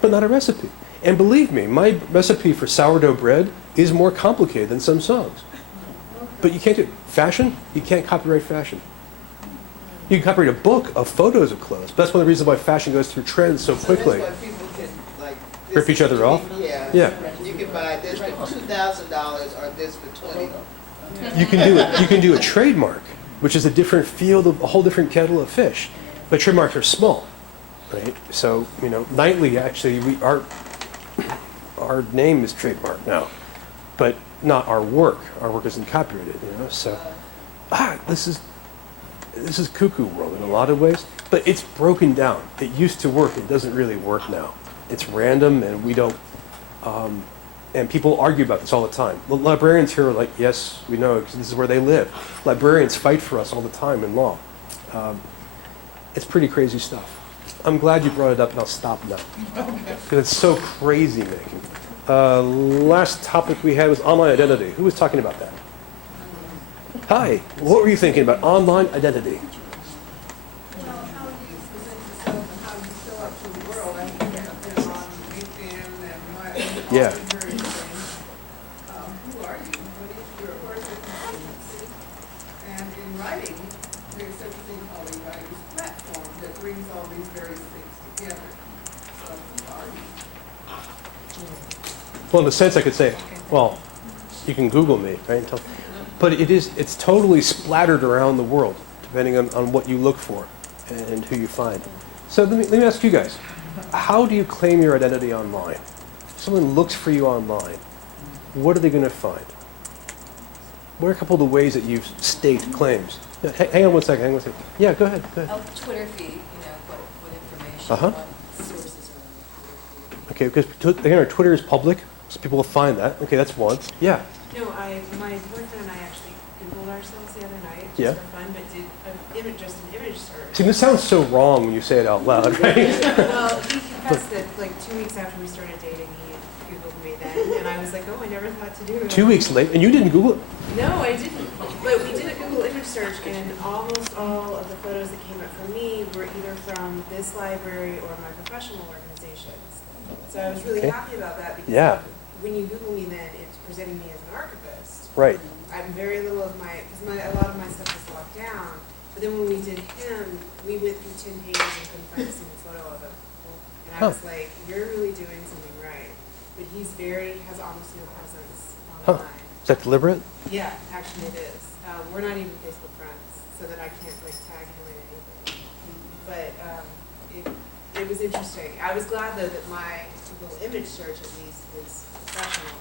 but not a recipe. And believe me, my recipe for sourdough bread is more complicated than some songs. But you can't do fashion. You can't copyright fashion. You can copyright a book of photos of clothes. But that's one of the reasons why fashion goes through trends so quickly. So that's why people can, like... Rip each other off? Yeah. You can buy this for $2,000 or this for $20. You can do a trademark, which is a different field, a whole different kettle of fish. But trademarks are small, right? So, you know, NITLE actually, our name is trademarked now, but not our work. Our work isn't copyrighted, you know. So, this is cuckoo world in a lot of ways, but it's broken down. It used to work. It doesn't really work now. It's random, and we don't. And people argue about this all the time. The librarians here are like, yes, we know, because this is where they live. Librarians fight for us all the time in law. It's pretty crazy stuff. I'm glad you brought it up, and I'll stop now. Because it's so crazy making. Last topic we had was online identity. Who was talking about that? Hi, what were you thinking about online identity? Well, how you present yourself and how you show up to the world. I mean, you know, on LinkedIn and all Yeah. the various things. Who are you? Where's your consistency? And in writing, there's such a thing called a writer's platform that brings all these various things together. So who are you? Well, in a sense, I could say, well, you can Google me, right? But it's totally splattered around the world, depending on what you look for and who you find. So let me ask you guys, how do you claim your identity online? If someone looks for you online, what are they going to find? What are a couple of the ways that you've staked claims? Yeah, hang on one second. Yeah, go ahead. Twitter feed, what information, Uh-huh. what sources are on the Twitter feed. Okay, because again, our Twitter is public, so people will find that. Okay, that's one. Yeah. No, my boyfriend and I actually Googled ourselves the other night, Yeah. just for fun, but did just an image search. See, this sounds so wrong when you say it out loud, right? Well, he confessed that like 2 weeks after we started dating, he Googled me then, and I was like, oh, I never thought to do it. 2 weeks late, and you didn't Google it? No, I didn't. But we did a Google image search, and almost all of the photos that came up for me were either from this library or my professional organizations. So I was really Okay. happy about that because Yeah. when you Google me, then it's presenting me as an archivist. Right. I'm very little of a lot of my stuff is locked down. But then when we did him, we went through 10 pages and couldn't find a single photo of him. And I Huh. was like, you're really doing something right. But has almost no presence Huh. online. Is that deliberate? Yeah, actually it is. We're not even Facebook friends, so that I can't like tag him in anything. But it was interesting. I was glad though that my little image search at least was professional.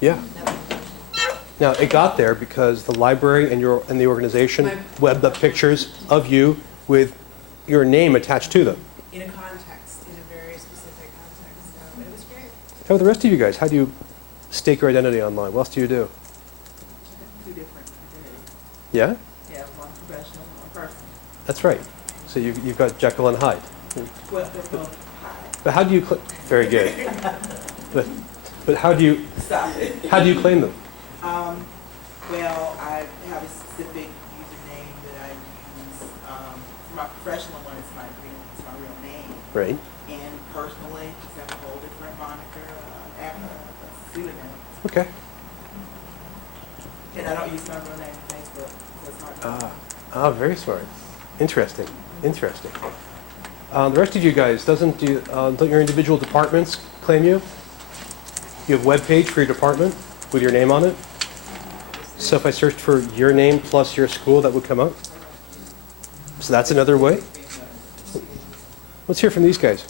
Yeah. Nothing personal. Now, it got there because the library and the organization webbed up pictures of you with your name attached to them. In a context, in a very specific context. So it was great. How about the rest of you guys? How do you stake your identity online? What else do you do? Two different identities. Yeah? Yeah, one professional, one personal. That's right. So you've got Jekyll and Hyde. Well, they're both high. But how do you very good. But how do you Stop it. claim them? Well, I have a specific username that I use. For my professional one, it's my real name. Right. And personally, it's have a whole different moniker, I have a pseudonym. Okay. And I don't use my real name on Facebook, so it's hard to Very smart. Interesting. The rest of you guys, don't your individual departments claim you? You have a web page for your department with your name on it? So if I searched for your name plus your school, that would come up? So that's another way? Let's hear from these guys.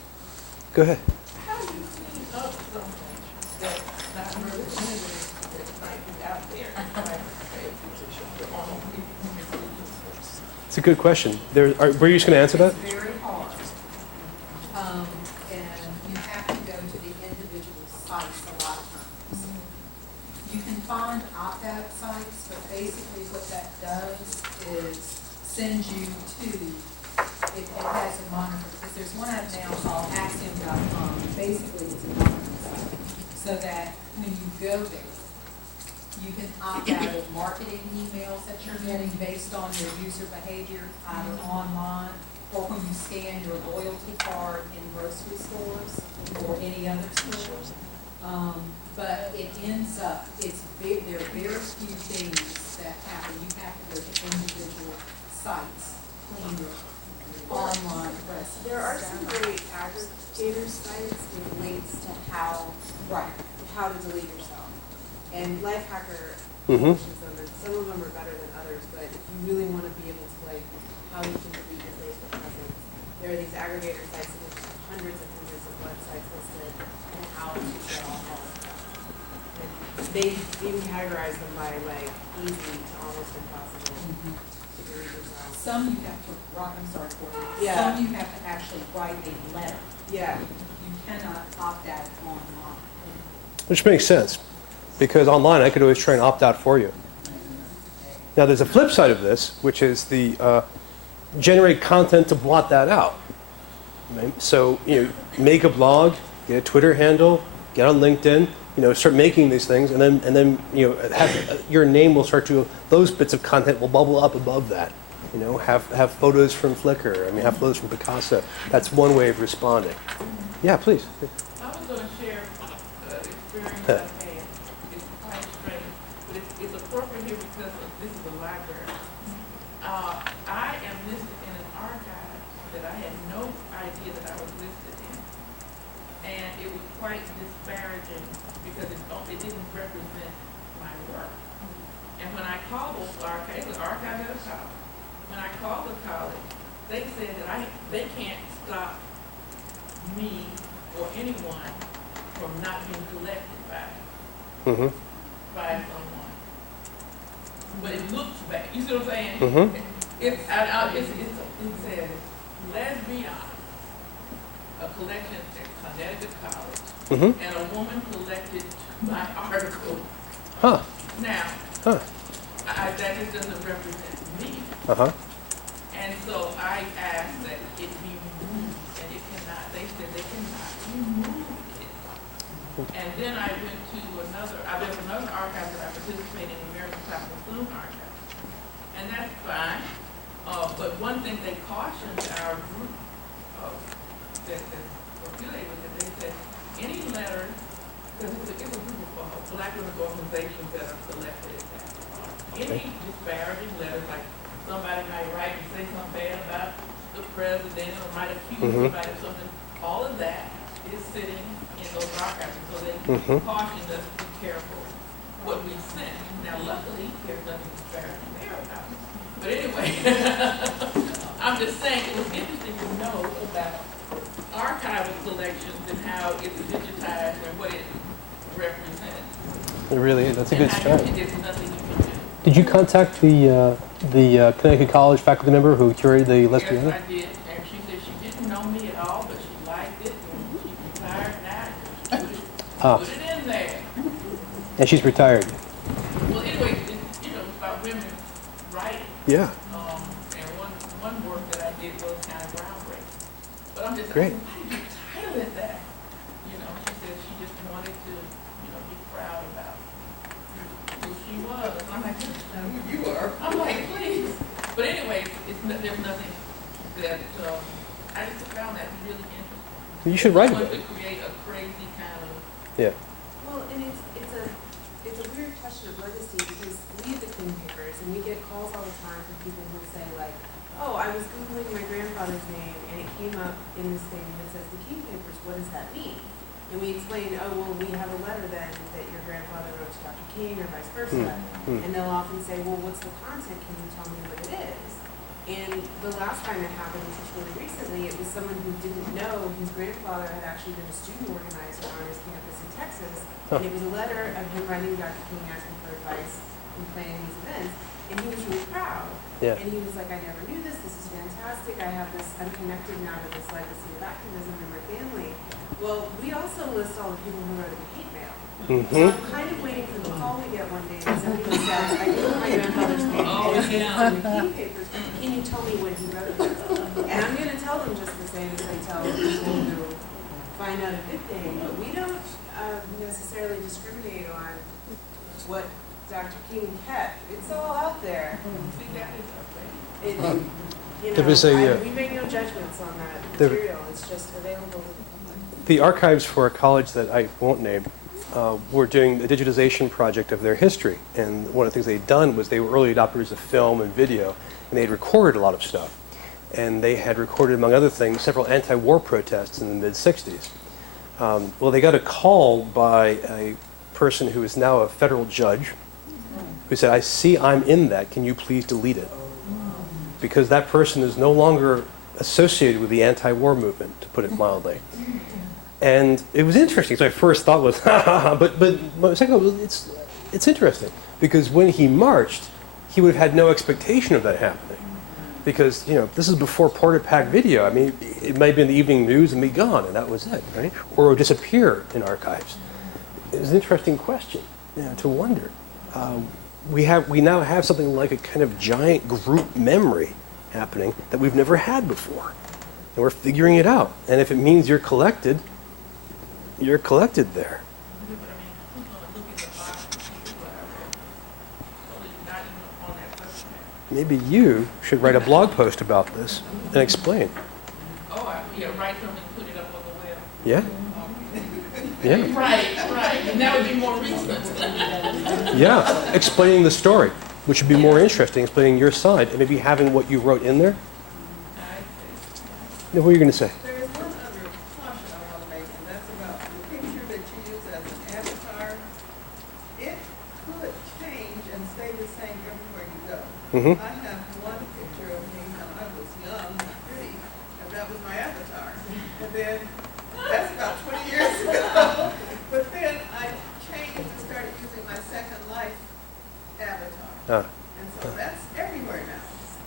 Go ahead. How do you clean up something that's not really that might be out there? It's a good question. Were you just going to answer that? It's very hard. And you have to go to the individual sites a lot of times. You can find opt-out sites, but basically what that does is sends you to, it has a monitor, because there's one out now called axiom.com. Basically, it's a monitor site, so that when you go there, you can opt out of marketing emails that you're getting based on your user behavior, either online or when you scan your loyalty card in grocery stores or any other stores. But it ends up, there are very few things that happen. You have to go to individual sites, clean your online presence. There are some great aggregator sites with links to how to delete yourself. And Lifehacker Mm-hmm. mentions them, and some of them are better than others, but if you really want to be able to like how you can delete your Facebook presence, there are these aggregator sites and there's hundreds and hundreds of websites listed and how to get all of them. And they even categorize them by like easy to almost impossible to delete yourself. Some you have to write, I'm sorry, Courtney. Yeah. Some you have to actually write a letter. Yeah. You cannot opt out online. Which makes sense, because online I could always try and opt out for you. Now there's a flip side of this, which is the generate content to blot that out. Right? So, make a blog, get a Twitter handle, get on LinkedIn, start making these things, and then have, your name will start to, those bits of content will bubble up above that. Have photos from Flickr, have photos from Picasso. That's one way of responding. Yeah, please. I was going to share an experience I've had. It's quite strange, but it's appropriate here because this is a library. I am listed in an archive that I had no idea that I was listed in. And it was quite disparaging because it didn't represent my work. And when I called those archives, it was archive at a college. When I called the college, they said that they can't stop me or anyone from not being collected by someone. But it looks bad. You see what I'm saying? It says lesbian, a collection at Connecticut College, and a woman collected my article. Huh. Now, that just doesn't represent me. And so I asked that it be removed, and it cannot. They said they cannot remove it. And then I went to there's another archive that I participate in, the American Classical Film Archive. And that's fine. But one thing they cautioned our group that's affiliated with it, they said any letter, because it's a group of Black women's organizations that are selected at that. Any disparaging letters, like somebody might write and say something bad about the president, or might accuse somebody of something, all of that is sitting in those archives. So they cautioned us to be careful what we sent. Now, luckily, there's nothing disparaging there about it. But anyway, I'm just saying it was interesting to know about archival collections and how it's digitized and what it represents. It really is. That's a good strategy. There's nothing you can do. Did you contact the Connecticut College faculty member who curated the list? Yes, I did. And she said she didn't know me at all, but she liked it. And she's retired now. She put it in there. And she's retired. Well, anyway, it's about women writing. Yeah. And one work that I did was kind of groundbreaking. But I'm just Great. like, why did you title it that? She said she just wanted to, be proud about who she was. And I'm like, you were. I'm like, please. But anyway, there's nothing that I just found that really interesting. You should write Someone about it. to create a crazy kind of. Yeah. Well, and it's a weird question of legacy because we at the King Papers, and we get calls all the time from people who say like, oh, I was Googling my grandfather's name and it came up in this thing that says the King Papers, what does that mean? And we explain, oh, well, we have a letter then that your grandfather wrote to Dr. King or vice versa. And they'll often say, well, what's the content? Can you tell me what it is? And the last time it happened, which was really recently, it was someone who didn't know his grandfather had actually been a student organizer on his campus in Texas. And it was a letter of him writing to Dr. King asking for advice in planning these events. And he was really proud. Yeah. And he was like, I never knew this. This is fantastic. I'm connected now to this legacy of activism in my family. Well, we also list all the people who wrote the hate mail. So I'm kind of waiting for the call we get one day that somebody says, I know my grandfather's name, and it's in the King Papers. Can you tell me when he wrote it? And I'm going to tell them just the same as I tell people who find out a good thing. But we don't necessarily discriminate on what Dr. King kept. It's all out there. We make no judgments on that material. It's just available to the public. The archives for a college that I won't name were doing a digitization project of their history. And one of the things they'd done was they were early adopters of film and video, and they'd recorded a lot of stuff. And they had recorded, among other things, several anti-war protests in the mid-'60s. Well, they got a call by a person who is now a federal judge who said, I see I'm in that. Can you please delete it? Because that person is no longer associated with the anti-war movement, to put it mildly. And it was interesting. So my first thought was, but my second thought was, it's interesting. Because when he marched, he would have had no expectation of that happening. Because, this is before Porta Pack video. I mean, it might be in the evening news and be gone, and that was it, right? Or it would disappear in archives. It was an interesting question, to wonder. We now have something like a kind of giant group memory happening that we've never had before. And we're figuring it out. And if it means you're collected there. Yeah, but I mean, who's gonna look in the box and see what I wrote? So it's not even on that subject matter. Maybe you should write a blog post about this and explain. Oh, yeah, write something, put it up on the web. Yeah? Yeah. Right, and that would be more recent. Yeah, explaining the story, which would be more interesting, explaining your side, and maybe having what you wrote in there. Now, what are you going to say? There is one other caution I want to make, and that's about the picture that you use as an avatar. It could change and stay the same everywhere you go. Mm-hmm. I have one picture of me when I was young and pretty, and that was my avatar. And then, that's about 20 years ago. But then I changed and started using my Second Life avatar. And so that's everywhere now.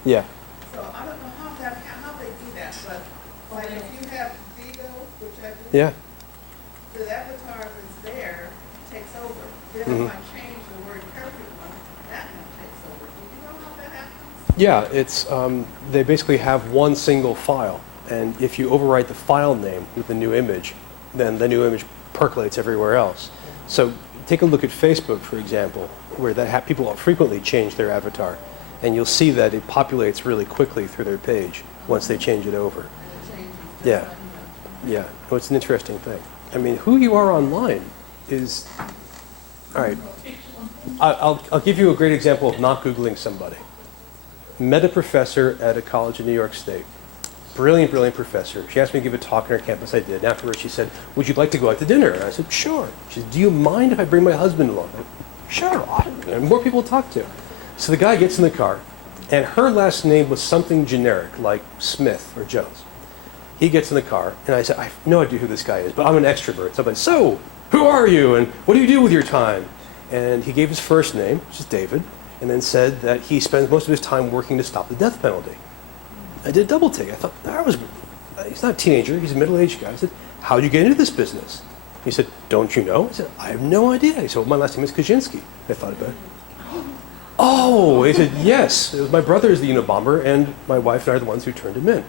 Yeah. So I don't know how they do that, but like if you have Vigo, which I do, Yeah. the avatar that's there takes over. Then if I change the word everyone, that one takes over. Do you know how that happens? Yeah, it's they basically have one single file, and if you overwrite the file name with the new image, then the new image percolates everywhere else. So take a look at Facebook, for example, where people frequently change their avatar, and you'll see that it populates really quickly through their page once they change it over. Yeah, yeah. Oh, it's an interesting thing. I mean, who you are online is, all right. I'll give you a great example of not Googling somebody. Met a professor at a college in New York State. Brilliant, brilliant professor. She asked me to give a talk on her campus. I did. And afterwards, she said, "Would you like to go out to dinner?" And I said, "Sure." She said, "Do you mind if I bring my husband along?" I said, "Sure." And more people to talk to. So the guy gets in the car, and her last name was something generic, like Smith or Jones. He gets in the car, and I said, "I have no idea who this guy is, but I'm an extrovert." So I'm like, "So, who are you, and what do you do with your time?" And he gave his first name, which is David, and then said that he spends most of his time working to stop the death penalty. I did a double take. I thought, he's not a teenager, he's a middle-aged guy. I said, "How did you get into this business?" He said, "Don't you know?" I said, "I have no idea." He said, "Well, my last name is Kaczynski." I thought about it. Oh, he said, "Yes, it was my brother is the Unabomber, and my wife and I are the ones who turned him in."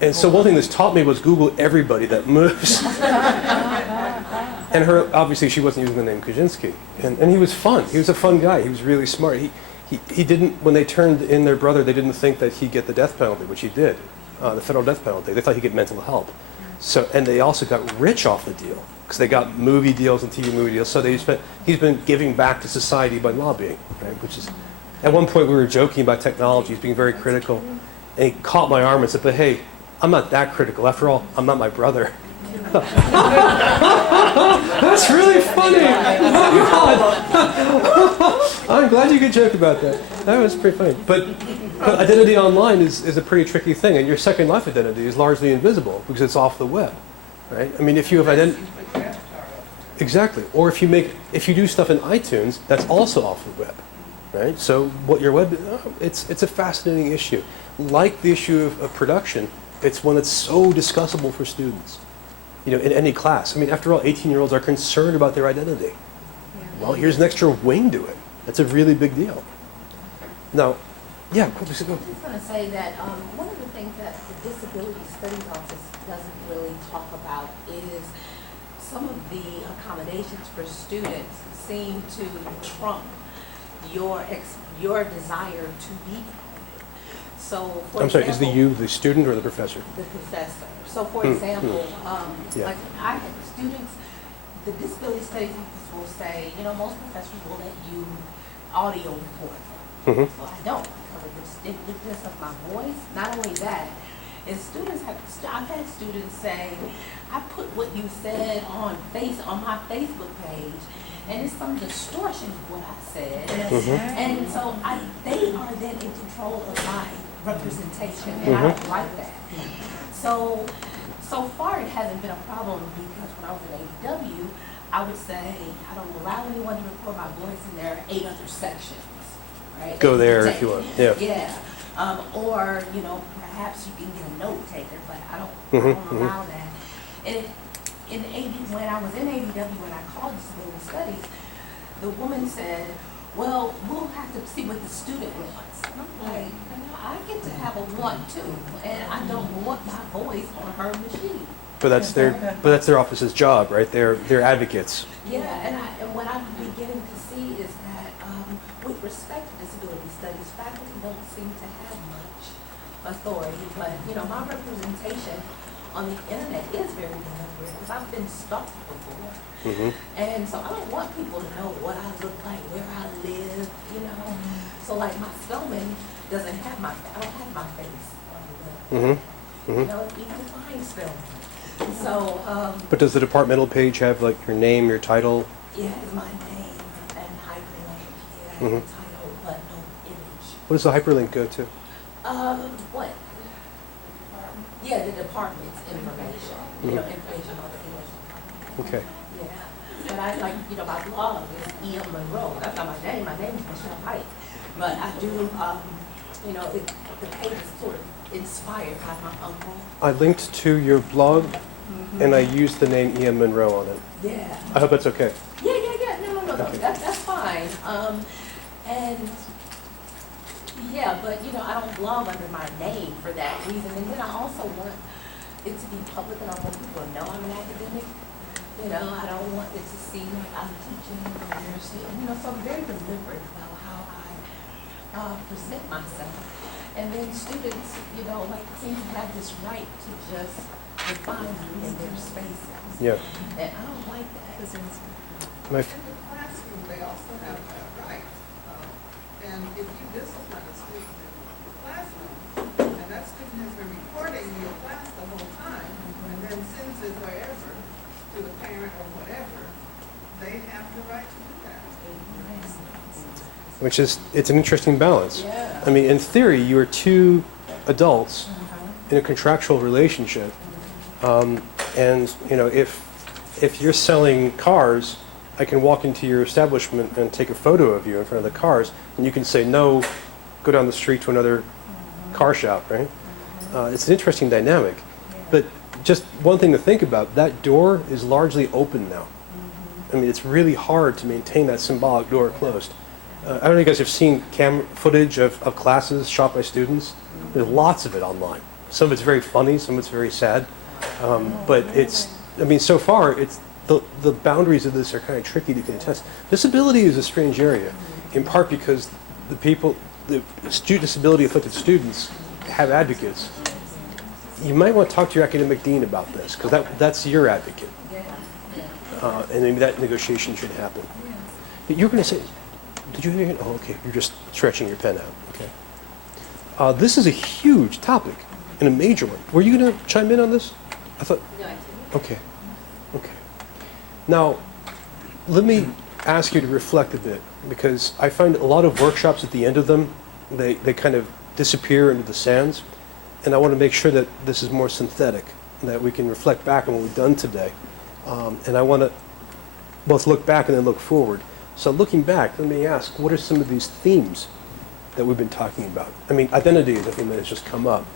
And so one thing this taught me was Google everybody that moves. And obviously she wasn't using the name Kaczynski. And he was fun. He was a fun guy. He was really smart. He didn't, when they turned in their brother, they didn't think that he'd get the death penalty, which he did, the federal death penalty. They thought he'd get mental help. So, and they also got rich off the deal, because they got movie deals and TV movie deals. So he's been giving back to society by lobbying, right? Which is, at one point we were joking about technology, he's being very critical. And he caught my arm and said, "But hey, I'm not that critical. After all, I'm not my brother." That's really funny. Oh, God. I'm glad you could joke about that. That was pretty funny. But identity online is a pretty tricky thing, and your Second Life identity is largely invisible because it's off the web, right? I mean, if you have identity, exactly. Or if you do stuff in iTunes, that's also off the web, right? So what your web, it's a fascinating issue. Like the issue of production, it's one that's so discussable for students, in any class. I mean, after all, 18-year-olds are concerned about their identity. Well, here's an extra wing to it. That's a really big deal. Now, yeah, quickly, go. I was just going to say that one of the things that the Disability Studies Office doesn't really talk about is some of the accommodations for students seem to trump your desire to be. So, for I'm sorry, is example, the student or the professor? the professor. So, for example, Yeah. like I had students, the Disability Studies Office will say, most professors will let you audio record them. Mm-hmm. Well, I don't, because of the distinctiveness of my voice. Not only that, is I've had students say, "I put what you said on my Facebook page, and it's some distortion of what I said." And so they are then in control of my representation, and I don't like that. So far it hasn't been a problem, because when I was in ADW, I would say, I don't allow anyone to record my voice, and there are 8 other sections, right? Go there if you want, yeah. Yeah, or, perhaps you can get a note taker, but I don't allow that. And when I was in ADW, when I called Disability Studies, the woman said, well, we'll have to see what the student wants. And I'm like, I get to have a want too, and I don't want my voice on her machine. But that's their office's job, right? They're advocates. Yeah, and what I'm beginning to see is that with respect to disability studies, faculty don't seem to have much authority, but my representation on the internet is very deliberate because I've been stalked before. Mm-hmm. And so I don't want people to know what I look like, where I live, So like my spellman doesn't have I don't have my face on the Mm-hmm. Mm-hmm. it's easy to find spellman. So, But does the departmental page have like your name, your title? yeah, it's my name and hyperlink, Mhm. title, but no image. What does the hyperlink go to? What? Yeah, the department's information, information on the English department. Okay. Yeah, but I like, my blog is E.M. Monroe. That's not my name. My name is Michelle White. But I do, the page is sort of inspired by my uncle. I linked to your blog, and I used the name E.M. Monroe on it. Yeah. I hope that's okay. Yeah. No. Okay. That's fine. And yeah, but I don't blog under my name for that reason. And then I also want it to be public, and I want people to know I'm an academic. I don't want it to seem like I'm teaching or nursing. So I'm very deliberate about how I present myself. And then students, seem to have this right to just define me in their spaces. Yeah. And I don't like that. My In the classroom, they also have that right. And if you discipline a student in the classroom, and that student has been recording your class the whole time, and then sends it wherever, to the parent or whatever, they have the right to do that. which is, it's an interesting balance. Yeah. I mean, in theory, you are two adults in a contractual relationship. And, if you're selling cars, I can walk into your establishment and take a photo of you in front of the cars, and you can say, no, go down the street to another car shop, right? It's an interesting dynamic. But just one thing to think about, that door is largely open now. I mean, it's really hard to maintain that symbolic door closed. I don't know if you guys have seen footage of classes shot by students. There's lots of it online. Some of it's very funny, some of it's very sad. But so far, the boundaries of this are kind of tricky to contest. Disability is a strange area, in part because the disability afflicted students have advocates. You might want to talk to your academic dean about this, because that's your advocate. And maybe that negotiation should happen. But you were going to say, did you hear it? Oh, okay, you're just stretching your pen out. Okay. This is a huge topic and a major one. Were you going to chime in on this? I thought. No, I didn't. Okay. Now, let me ask you to reflect a bit, because I find a lot of workshops at the end of them, they kind of disappear into the sands, and I want to make sure that this is more synthetic, and that we can reflect back on what we've done today. And I want to both look back and then look forward. So looking back, let me ask, what are some of these themes that we've been talking about? I mean, identity is a thing that has just come up.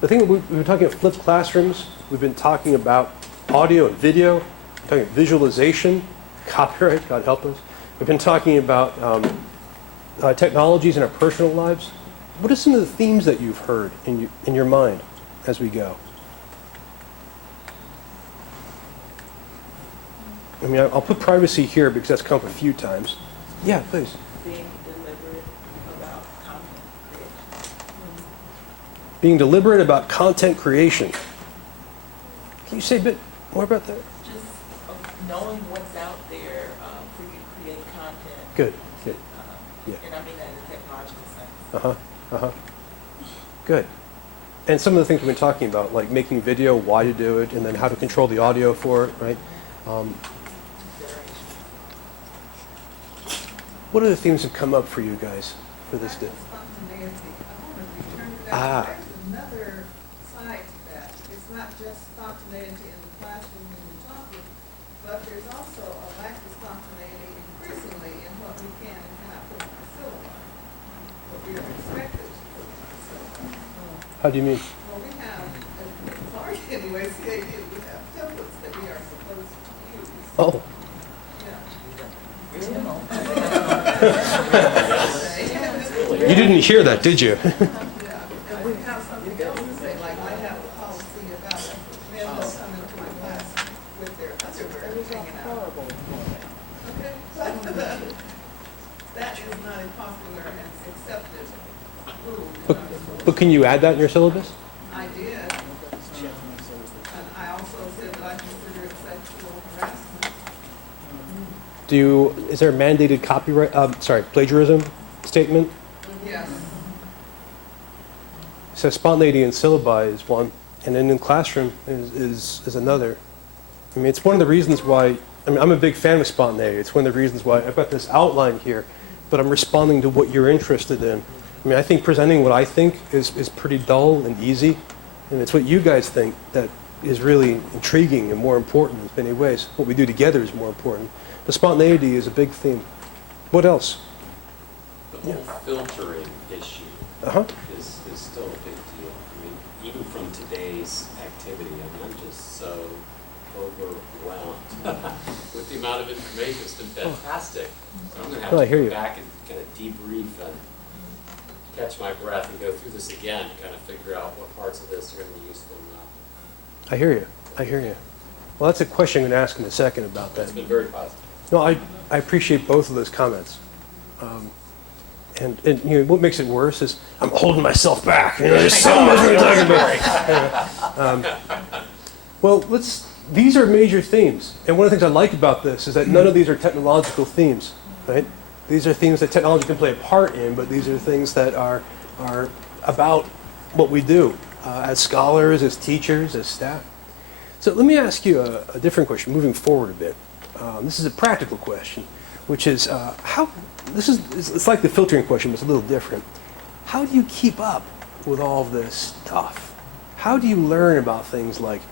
The thing that we've been talking about flipped classrooms, we've been talking about audio and video, we're talking about visualization, copyright, God help us. We've been talking about technologies in our personal lives. What are some of the themes that you've heard in your mind as we go? I mean, I'll put privacy here because that's come up a few times. Yeah, please. Being deliberate about content creation. Being deliberate about content creation. Can you say a bit more about that? Just knowing what's out there for you to create content. Good. Yeah. And I mean that in a technological sense. Good. And some of the things we've been talking about, like making video, why to do it, and then how to control the audio for it, right? What other themes have come up for you guys for this day? Spontaneity. I want to return to that. There's another side to that. It's not just spontaneity in the classroom when you're talking, but there's also a lack of spontaneity increasingly in what we can and cannot put in our syllabi. What we are expected to put in our syllabi. How do you mean? Well, we have, sorry anyway, CITT, we have templates that we are supposed to use. Oh. Yeah. You didn't hear that, did you? Yeah, and we have something else to say, like I have a policy about men that come into my class with their underwear hanging out. Okay, that is not a popular and accepted rule. But can you add that in your syllabus? I did. And I also said that I consider it sexual harassment. Is there a mandated plagiarism statement? Yes. So spontaneity in syllabi is one, and then in classroom is another. I mean, it's one of the reasons why, I'm a big fan of spontaneity. It's one of the reasons why I've got this outline here, but I'm responding to what you're interested in. I mean, I think presenting what I think is pretty dull and easy, and it's what you guys think that is really intriguing and more important in many ways. What we do together is more important. The spontaneity is a big theme. What else? The whole filtering issue Uh-huh. is still a big deal. I mean, even from today's activity, I mean, I'm just so overwhelmed with the amount of information. It's been fantastic. So I'm going to have I to hear go you. back and kind of debrief and catch my breath and go through this again to kind of figure out what parts of this are going to be useful and not. I hear you. I hear you. Well, that's a question I'm going to ask in a second about that. It's been very positive. No, I appreciate both of those comments. And you know, what makes it worse is I'm holding myself back. You know, there's so much we're talking about. Well, these are major themes. And one of the things I like about this is that none of these are technological themes, right? These are themes that technology can play a part in, but these are things that are about what we do as scholars, as teachers, as staff. So let me ask you a different question, moving forward a bit. This is a practical question, which is it's like the filtering question, but it's a little different. How do you keep up with all of this stuff? How do you learn about things like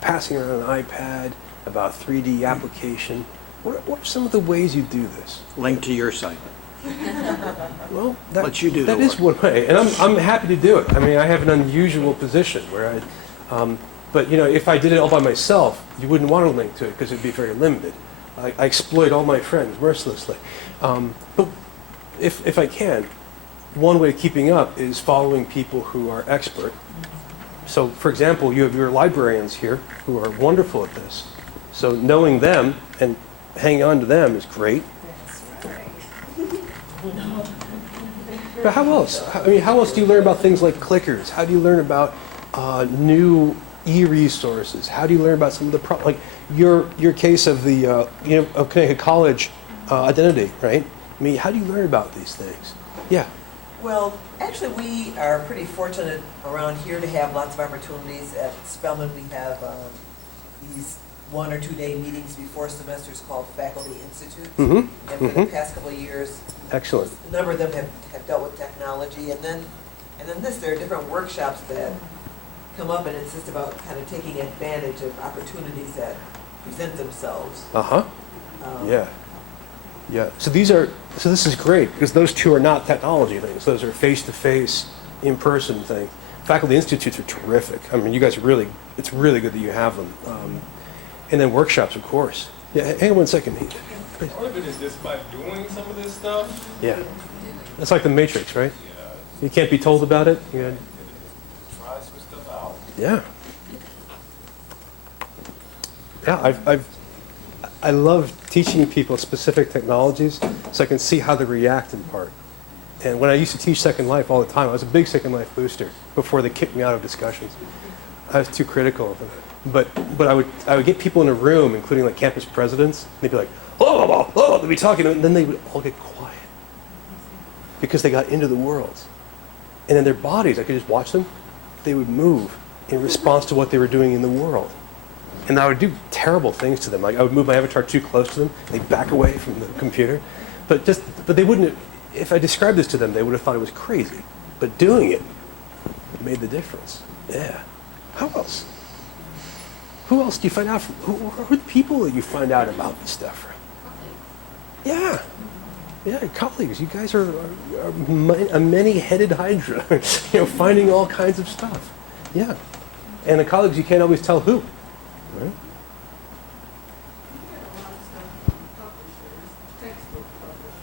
passing around an iPad, about 3D application? What are some of the ways you do this? Link to your site. Well, Let you do the that is one way, and I'm happy to do it. I mean, I have an unusual position where but you know, if I did it all by myself, you wouldn't want to link to it because it'd be very limited. I exploit all my friends mercilessly. But if I can, one way of keeping up is following people who are expert. So, for example, you have your librarians here who are wonderful at this. So knowing them and hanging on to them is great. But how else? I mean, how else do you learn about things like clickers? How do you learn about new e-resources? How do you learn about some of the like your case of the of Connecticut College identity, right? I mean, how do you learn about these things? Yeah. Well, actually, we are pretty fortunate around here to have lots of opportunities. At Spelman, we have these 1 or 2 day meetings before semesters called Faculty Institutes. Mm-hmm. And for the past couple of years, Excellent. a number of them have dealt with technology. And then there are different workshops that come up and it's just about kind of taking advantage of opportunities that present themselves. Uh-huh. Yeah. Yeah. So this is great because those two are not technology things. Those are face-to-face, in-person things. Faculty Institutes are terrific. I mean, you guys are it's really good that you have them. And then workshops, of course. Yeah, hang on one second. Please. Part of it is just by doing some of this stuff. Yeah. It's like the Matrix, right? Yeah. You can't be told about it. You Try some stuff out. Yeah. Yeah, I love teaching people specific technologies so I can see how they react in part. And when I used to teach Second Life all the time, I was a big Second Life booster before they kicked me out of discussions. I was too critical of it. But I would get people in a room, including like campus presidents, and they'd be like, oh, they'd be talking, and then they would all get quiet because they got into the world. And in their bodies, I could just watch them, they would move in response to what they were doing in the world. And I would do terrible things to them. Like I would move my avatar too close to them, they'd back away from the computer. But they wouldn't, if I described this to them, they would have thought it was crazy. But doing it made the difference. Yeah. How else? Who else do you find out from? Who are the people that you find out about this stuff from? Yeah. Yeah, colleagues. You guys are a many-headed hydra, finding all kinds of stuff. Yeah. And the colleagues, you can't always tell who. Right? We get a lot of stuff from publishers, textbook publishers.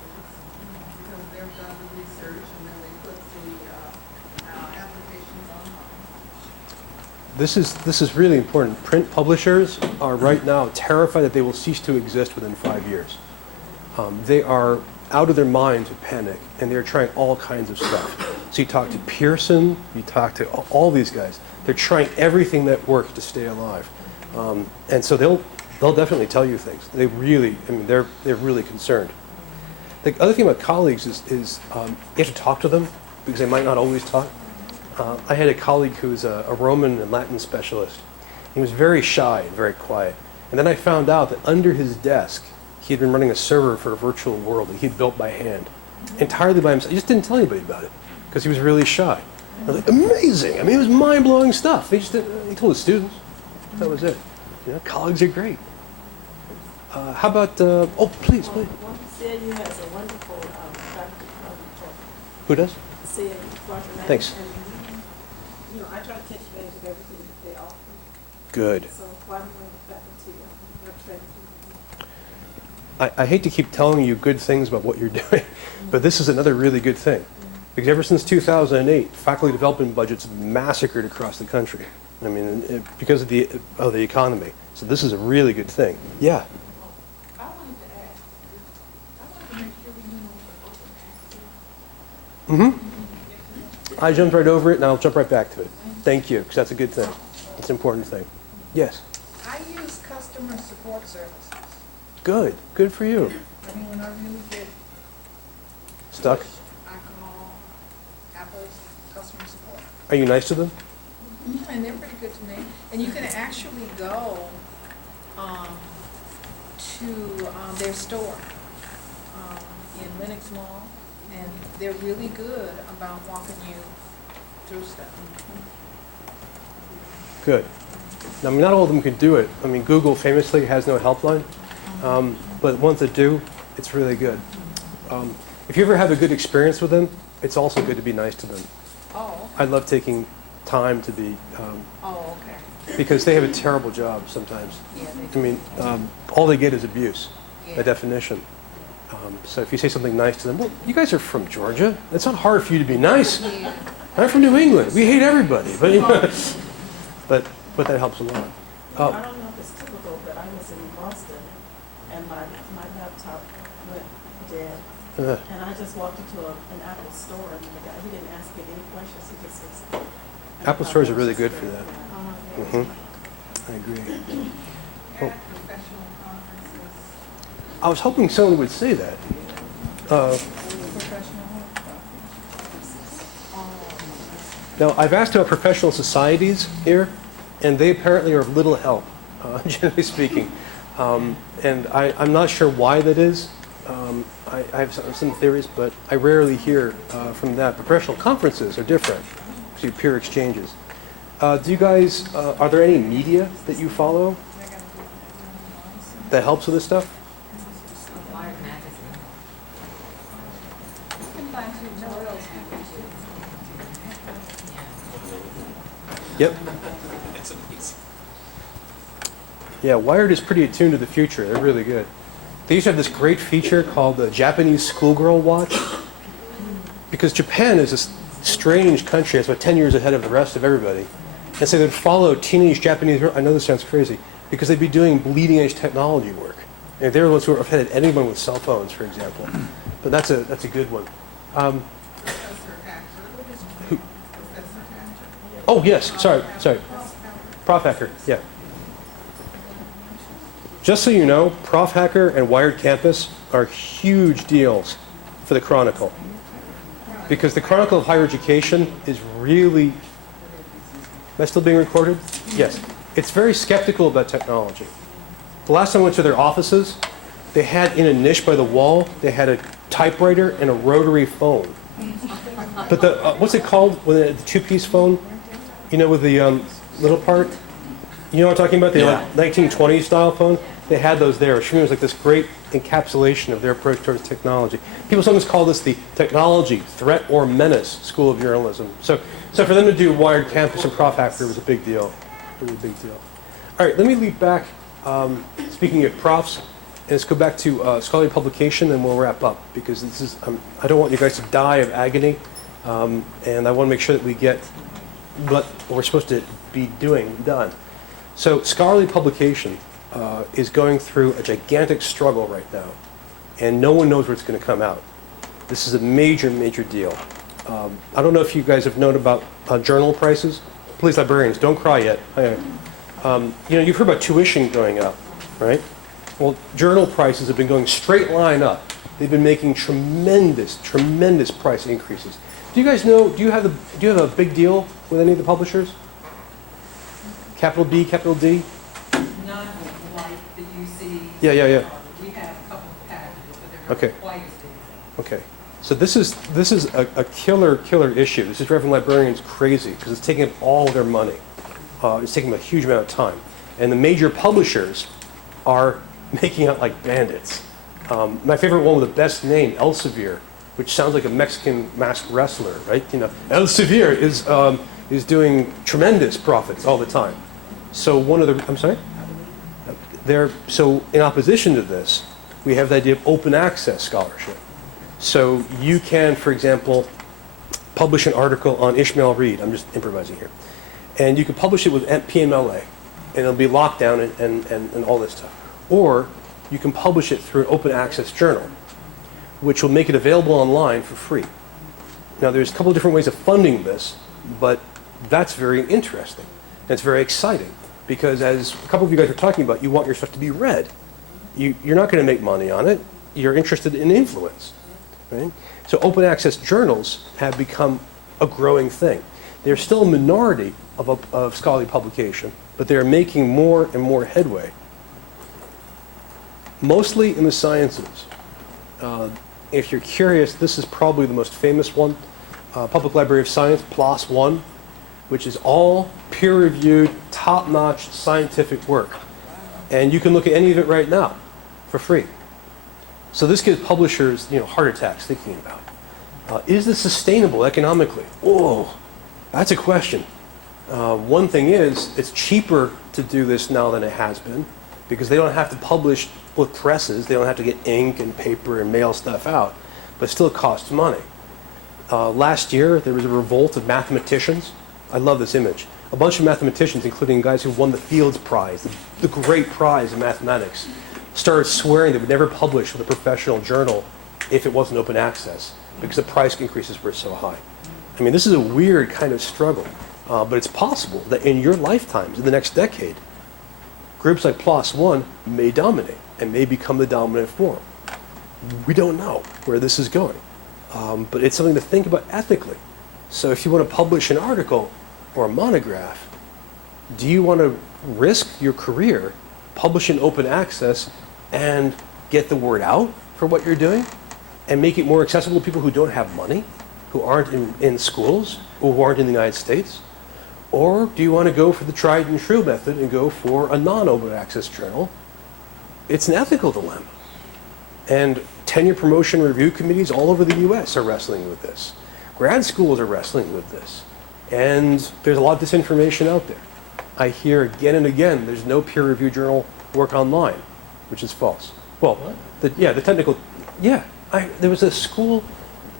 this is really important. Print publishers are right now terrified that they will cease to exist within 5 years. They are out of their minds with panic, and they're trying all kinds of stuff. So you talk to Pearson, you talk to all these guys. They're trying everything that works to stay alive, and so they'll definitely tell you things. They really, I mean, they're really concerned. The other thing about colleagues is you have to talk to them because they might not always talk. I had a colleague who's a Roman and Latin specialist. He was very shy and very quiet. And then I found out that under his desk, he had been running a server for a virtual world that he'd built by hand, entirely by himself. He just didn't tell anybody about it because he was really shy. I was like, amazing. I mean, it was mind-blowing stuff. He told his students. That was it. You know, colleagues are great. How about, oh, please. CIU has a wonderful faculty talk. Who does? CIU, Roger Mack. Thanks. And, you know, I try to take advantage of everything that they offer. Good. So why don't the faculty are trained? I hate to keep telling you good things about what you're doing, but this is another really good thing. Because ever since 2008, faculty development budgets have massacred across the country. I mean, because of the economy. So this is a really good thing. Yeah. I wanted to ask, I wanted to make sure we went over open access. I jumped right over it, and I'll jump right back to it. Thank you, because that's a good thing. It's an important thing. Yes. I use customer support services. Good. Good for you. I mean, when I really get Stuck? I call Apple's customer support. Are you nice to them? And they're pretty good to me. And you can actually go to their store in Lenox Mall, and they're really good about walking you through stuff. Good. Now, I mean, not all of them can do it. I mean, Google famously has no helpline, but ones that do, it's really good. If you ever have a good experience with them, it's also good to be nice to them. Oh, I love taking time to be, oh, okay. because they have a terrible job sometimes. Yeah, they I do. mean, all they get is abuse, Yeah. by definition. So if you say something nice to them, well, you guys are from Georgia. It's not hard for you to be nice. Yeah. I'm from New England. We hate everybody, but you know, but that helps a lot. I don't know if it's typical, but I was in Boston and my laptop went dead. And I just walked into an Apple store and the guy, he didn't ask me any questions, he just was. Apple stores are really good for that. Yeah. I agree. At professional conferences. I was hoping someone would say that. Now, I've asked about professional societies here, and they apparently are of little help, generally speaking. And I'm not sure why that is. I have some theories, but I rarely hear from that. Professional conferences are different, so peer exchanges. Do you guys, are there any media that you follow that helps with this stuff? Yep. Yeah, Wired is pretty attuned to the future. They're really good. They used to have this great feature called the Japanese Schoolgirl Watch, because Japan is this strange country. It's about 10 years ahead of the rest of everybody. And so they'd follow teenage Japanese girls. I know this sounds crazy, because they'd be doing bleeding edge technology work. And they're the ones who are ahead of anyone with cell phones, for example. But that's a good one. Oh, yes, sorry. Prof Hacker, yeah. Just so you know, Prof Hacker and Wired Campus are huge deals for the Chronicle. Because the Chronicle of Higher Education is really... Am I still being recorded? Yes. It's very skeptical about technology. The last time I went to their offices, they had in a niche by the wall, they had a typewriter and a rotary phone. But the, what's it called, the two-piece phone? You know, with the little part? You know what I'm talking about? The like 1920s style phone? They had those there. It was like this great encapsulation of their approach towards technology. People sometimes call this the Technology, Threat, or Menace School of Journalism. So for them to do Wired Campus and Prof Hacker was a big deal. Really big deal. All right, let me leap back. Speaking of profs, and let's go back to scholarly publication, and we'll wrap up, because this is I don't want you guys to die of agony, and I want to make sure that we get what we're supposed to be done. So scholarly publication is going through a gigantic struggle right now, and no one knows where it's going to come out. This is a major, major deal. I don't know if you guys have known about journal prices. Please, librarians, don't cry yet. You've heard about tuition going up, right? Well, journal prices have been going straight line up. They've been making tremendous, tremendous price increases. Do you guys know? Do you have a big deal with any of the publishers? Capital B, capital D. None like the UC. Yeah. We have a couple of packages, but they're not Okay. quite as big. Okay. So this is a killer issue. This is driving librarians crazy because it's taking up all their money. It's taking them a huge amount of time, and the major publishers are making out like bandits. My favorite one with the best name, Elsevier, which sounds like a Mexican masked wrestler, right? Elsevier is doing tremendous profits all the time. So I'm sorry? So in opposition to this, we have the idea of open access scholarship. So you can, for example, publish an article on Ishmael Reed. I'm just improvising here. And you can publish it with PMLA, and it'll be locked down and all this stuff. Or you can publish it through an open access journal, which will make it available online for free. Now, there's a couple of different ways of funding this, but that's very interesting. And it's very exciting, because as a couple of you guys are talking about, you want your stuff to be read. You're not going to make money on it. You're interested in influence, right? So open access journals have become a growing thing. They're still a minority of scholarly publication, but they're making more and more headway. Mostly in the sciences. If you're curious, this is probably the most famous one. Public Library of Science, PLOS One, which is all peer-reviewed, top-notch scientific work. And you can look at any of it right now for free. So this gives publishers, heart attacks thinking about. Is this sustainable economically? Oh, that's a question. One thing is, it's cheaper to do this now than it has been, because they don't have to publish with presses. They don't have to get ink and paper and mail stuff out, but it still costs money. Last year, there was a revolt of mathematicians. I love this image. A bunch of mathematicians, including guys who won the Fields Prize, the great prize in mathematics, started swearing they would never publish with a professional journal if it wasn't open access, because the price increases were so high. I mean, this is a weird kind of struggle, but it's possible that in your lifetimes, in the next decade, groups like PLOS One may dominate and may become the dominant form. We don't know where this is going, but it's something to think about ethically. So if you want to publish an article or a monograph, do you want to risk your career, publish in open access, and get the word out for what you're doing, and make it more accessible to people who don't have money, who aren't in schools, or who aren't in the United States? Or do you want to go for the tried and true method and go for a non-open access journal? It's an ethical dilemma. And tenure promotion review committees all over the US are wrestling with this. Grad schools are wrestling with this. And there's a lot of disinformation out there. I hear again and again, there's no peer review journal work online, which is false. Well, the technical, there was a school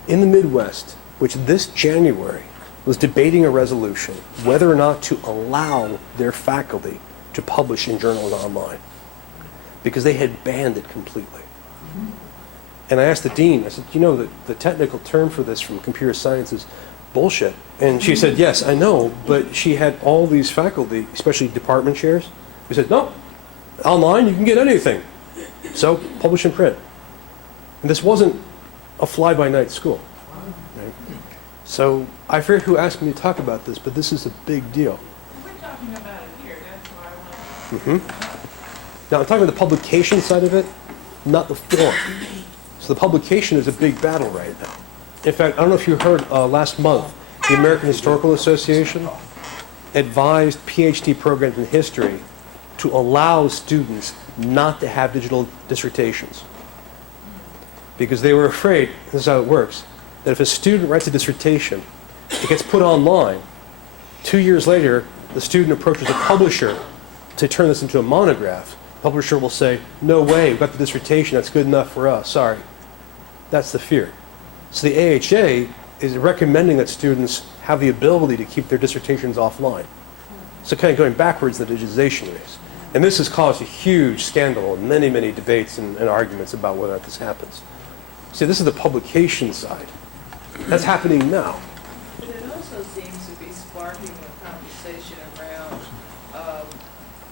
in the Midwest which this January was debating a resolution whether or not to allow their faculty to publish in journals online, because they had banned it completely. And I asked the dean, I said, the technical term for this from computer science is bullshit. And she said, yes, I know, but she had all these faculty, especially department chairs, who said, no, online you can get anything. So publish in print. And this wasn't a fly-by-night school. Right? So I forget who asked me to talk about this, but this is a big deal. We're talking about it here, that's why I want to. Now I'm talking about the publication side of it, not the form. So the publication is a big battle right now. In fact, I don't know if you heard last month, the American Historical Association advised PhD programs in history to allow students not to have digital dissertations, because they were afraid, this is how it works, that if a student writes a dissertation, it gets put online, 2 years later, the student approaches a publisher to turn this into a monograph. The publisher will say, no way, we've got the dissertation, that's good enough for us, sorry. That's the fear. So the AHA is recommending that students have the ability to keep their dissertations offline. So kind of going backwards in the digitization race. And this has caused a huge scandal and many, many debates and arguments about whether or not this happens. See, this is the publication side. That's happening now. But it also seems to be sparking a conversation around,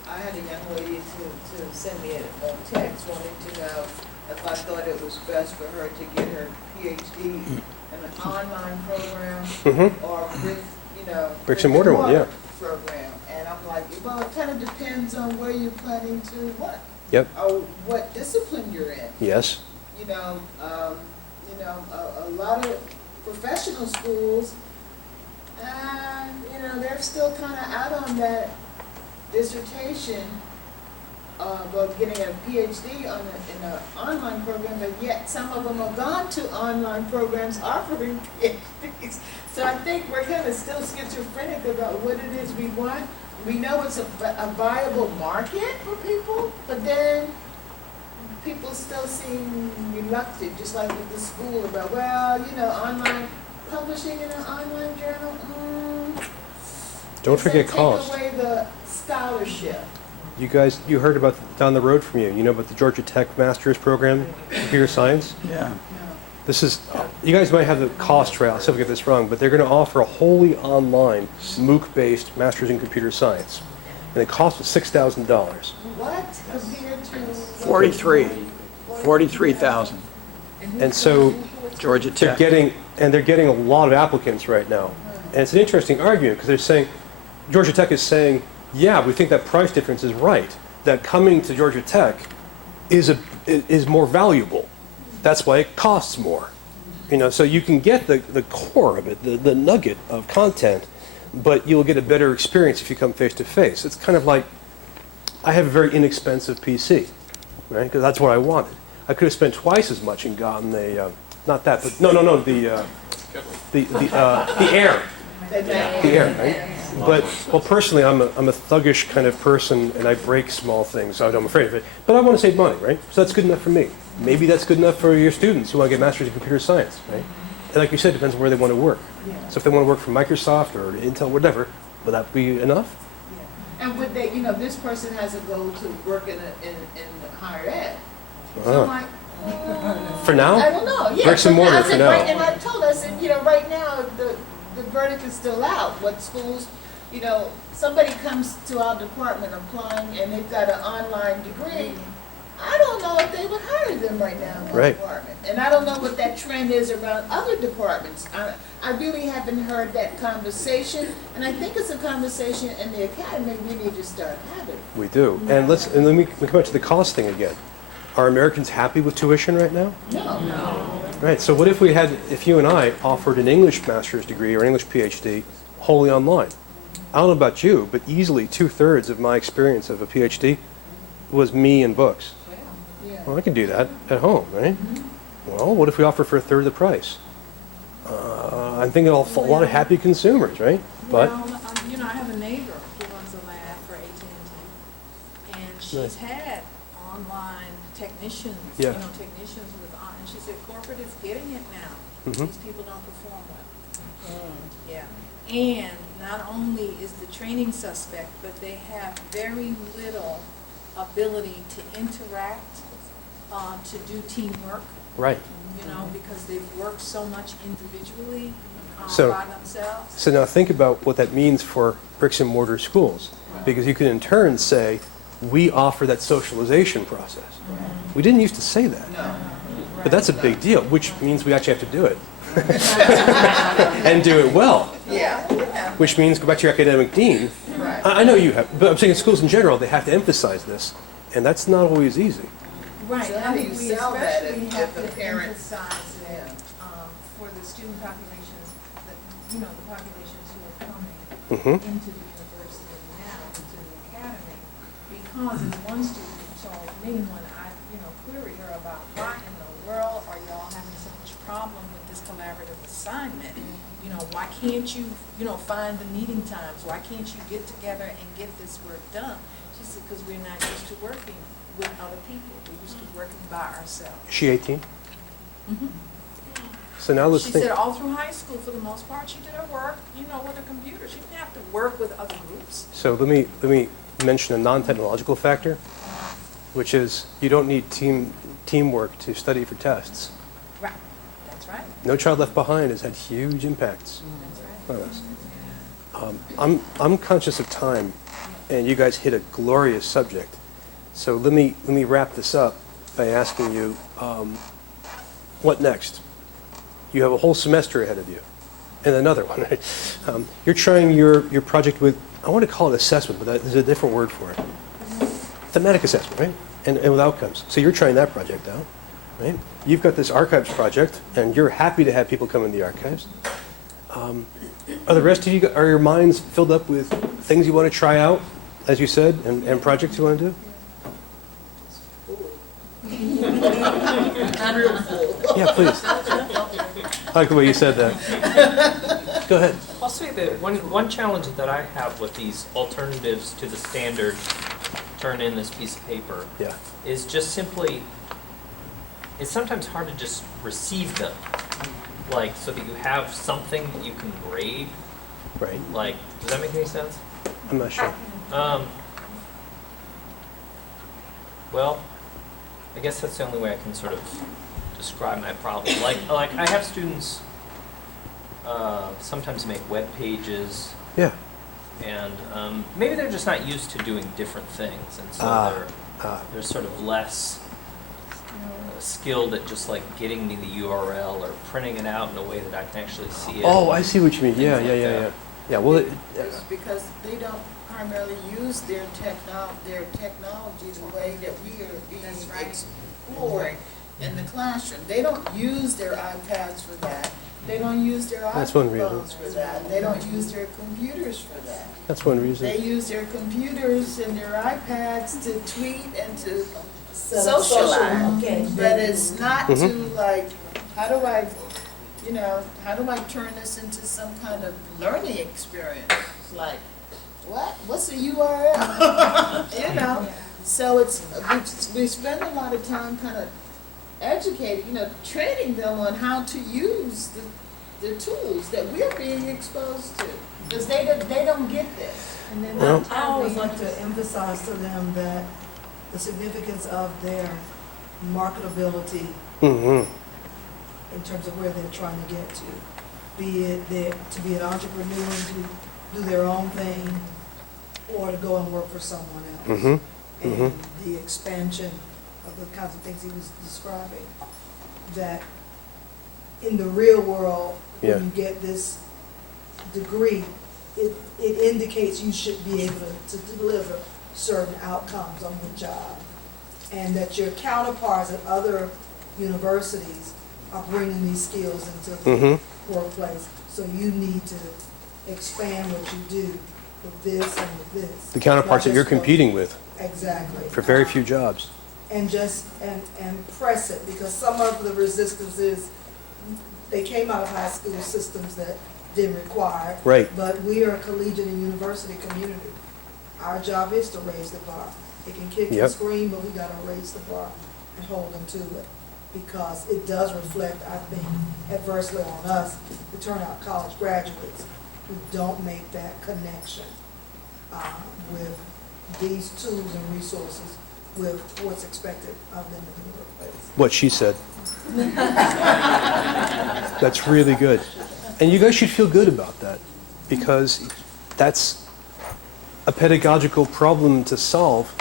I had a young lady to send me a text wanting to know if I thought it was best for her to get her PhD in an online program or Bricks and mortar one, yeah. program. And I'm like, well, it kind of depends on where you're planning to what? Yep. Or what discipline you're in. Yes. A lot of professional schools, they're still kind of out on that dissertation of getting a PhD in an online program, but yet some of them have gone to online programs offering PhDs. So I think we're kind of still schizophrenic about what it is we want. We know it's a viable market for people, but then people still seem reluctant, just like with the school about, online publishing in an online journal. Don't forget cost. Take away the scholarship. You guys, you heard about down the road from you. You know about the Georgia Tech Master's Program, Computer Science? Yeah. This is, you guys might have the cost trail, I'll see if I get this wrong, but they're going to offer a wholly online MOOC-based Master's in Computer Science. And the cost was $6,000. What compared to? 43,000. And so Georgia Tech. they're getting a lot of applicants right now. And it's an interesting argument because they're saying, Georgia Tech is saying, yeah, we think that price difference is right, that coming to Georgia Tech is more valuable. That's why it costs more. So you can get the core of it, the nugget of content, but you'll get a better experience if you come face to face. It's kind of like, I have a very inexpensive PC, right? Because that's what I wanted. I could have spent twice as much and gotten the Air. The Air, right? But, personally, I'm a thuggish kind of person, and I break small things, so I'm afraid of it. But I want to save money, right? So that's good enough for me. Maybe that's good enough for your students who want to get masters in computer science, right? And like you said, it depends on where they want to work. Yeah. So if they want to work for Microsoft or Intel, whatever, will that be enough? Yeah. And would they, this person has a goal to work in higher ed. So I'm like, for now? I don't know. Yeah, bricks and mortar for now. Right, and I told us, right now the verdict is still out. What schools, somebody comes to our department applying and they've got an online degree. I don't know if they would hire them right now in the department. And I don't know what that trend is around other departments. I really haven't heard that conversation, and I think it's a conversation in the academy we need to start having. We do. And then we come back to the cost thing again. Are Americans happy with tuition right now? No. Right, so what if you and I offered an English master's degree or English PhD wholly online? I don't know about you, but easily 2/3 of my experience of a PhD was me and books. Yeah. Well, I can do that at home, right? Well, what if we offer for a third of the price? I'm thinking a lot of happy consumers, right? But I have a neighbor who runs a lab for AT&T, and she's had online technicians, technicians with and she said corporate is getting it now. These people don't perform well. Yeah. And not only is the training suspect, but they have very little ability to interact, to do teamwork. right. Because they've worked so much individually So- by themselves. So now think about what that means for bricks and mortar schools, because you can in turn say, we offer that socialization process. We didn't used to say that, but that's a big deal, which means we actually have to do it. And do it well. Yeah. Which means, go back to your academic dean. Right. I know you have, but I'm saying in schools in general, they have to emphasize this, and that's not always easy. Right, So and how I do think you we sell that especially if have the to parents- emphasize it, for the student populations, the populations who are coming into the university now, into the academy, because as one student told me when I, queried her about why in the world are y'all having so much problem with this collaborative assignment? Why can't you, find the meeting times? Why can't you get together and get this work done? She said, because we're not used to working with other people. We're used to working by ourselves. Is she 18? So now let's She think. said all through high school, for the most part, she did her work, with a computer. She didn't have to work with other groups. So let me mention a non-technological factor, which is you don't need teamwork to study for tests. Right. That's right. No Child Left Behind has had huge impacts That's right. on us. I'm conscious of time, and you guys hit a glorious subject. So let me wrap this up by asking you, what next? You have a whole semester ahead of you, and another one. Right? You're trying your project with, I want to call it assessment, but there's a different word for it. Thematic assessment, right? And with outcomes. So you're trying that project out, right? You've got this archives project, and you're happy to have people come in the archives. Are the rest of you, are your minds filled up with things you want to try out, as you said, and projects you want to do? Yeah, please. I like the way you said that. Go ahead. I'll say that one challenge that I have with these alternatives to the standard turn in this piece of paper Yeah. is just simply, it's sometimes hard to just receive them. Like, so that you have something that you can grade. Right. Like, does that make any sense? I'm not sure. Well, I guess that's the only way I can sort of describe my problem. Like I have students sometimes make web pages. Yeah. And maybe they're just not used to doing different things, and so they're sort of less skilled at just like getting me the URL or printing it out in a way that I can actually see it. Oh, I see what you mean. Yeah. Yeah, well, It's because they don't primarily use their technology the way that we are being explored in the classroom. They don't use their iPads for that. They don't use their That's one reason. iPhones for that. They don't use their computers for that. That's one reason. They use their computers and their iPads to tweet and to socialize. Okay. But it's not Mhm. to like, how do I turn this into some kind of learning experience? It's like, what? What's a URL? So we spend a lot of time kind of educating, training them on how to use the tools that we're being exposed to, because they don't get this. And then Well- that I always time like to emphasize to them that the significance of their marketability Mm-hmm. in terms of where they're trying to get to. Be it to be an entrepreneur and to do their own thing, or to go and work for someone else. Mm-hmm. And the expansion of the kinds of things he was describing, that in the real world, Yeah. when you get this degree, it indicates you should be able to deliver certain outcomes on the job. And that your counterparts at other universities are bringing these skills into the Mm-hmm. workplace. So you need to expand what you do with this and with this. The counterparts that Not you're just what- competing with Exactly. for very few jobs. And just, and press it, because some of the resistance is, they came out of high school systems that didn't require. Right. But we are a collegiate and university community. Our job is to raise the bar. They can kick and Yep. scream, but we gotta raise the bar and hold them to it. Because it does reflect, I think, adversely on us, to turn out college graduates who don't make that connection with these tools and resources with what's expected of them in the workplace. What she said. That's really good. And you guys should feel good about that, because that's a pedagogical problem to solve,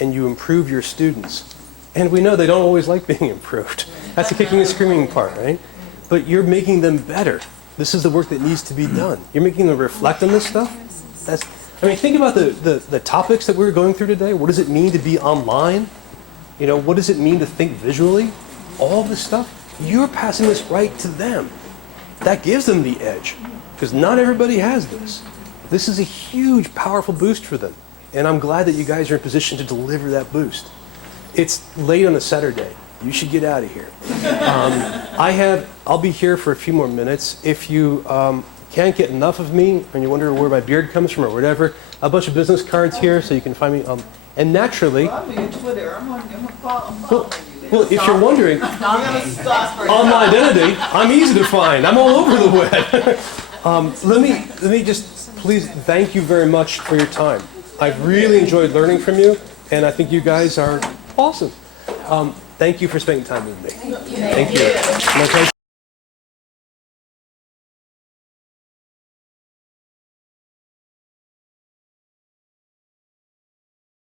and you improve your students. And we know they don't always like being improved. That's the kicking and screaming part, right? But you're making them better. This is the work that needs to be done. You're making them reflect on this stuff. Think about the topics that we're going through today. What does it mean to be online? What does it mean to think visually? All this stuff, you're passing this right to them. That gives them the edge, because not everybody has this. This is a huge, powerful boost for them. And I'm glad that you guys are in position to deliver that boost. It's late on a Saturday. You should get out of here. I'll be here for a few more minutes. If you can't get enough of me, and you wonder where my beard comes from or whatever, a bunch of business cards here so you can find me. And naturally, Well, I'm on your Twitter. I'm following you. Well, if you're wondering, I'm gonna stop. online identity, I'm easy to find. I'm all over the web. Let me just please thank you very much for your time. I've really enjoyed learning from you, and I think you guys are awesome. Thank you for spending time with me. Thank you. My pleasure.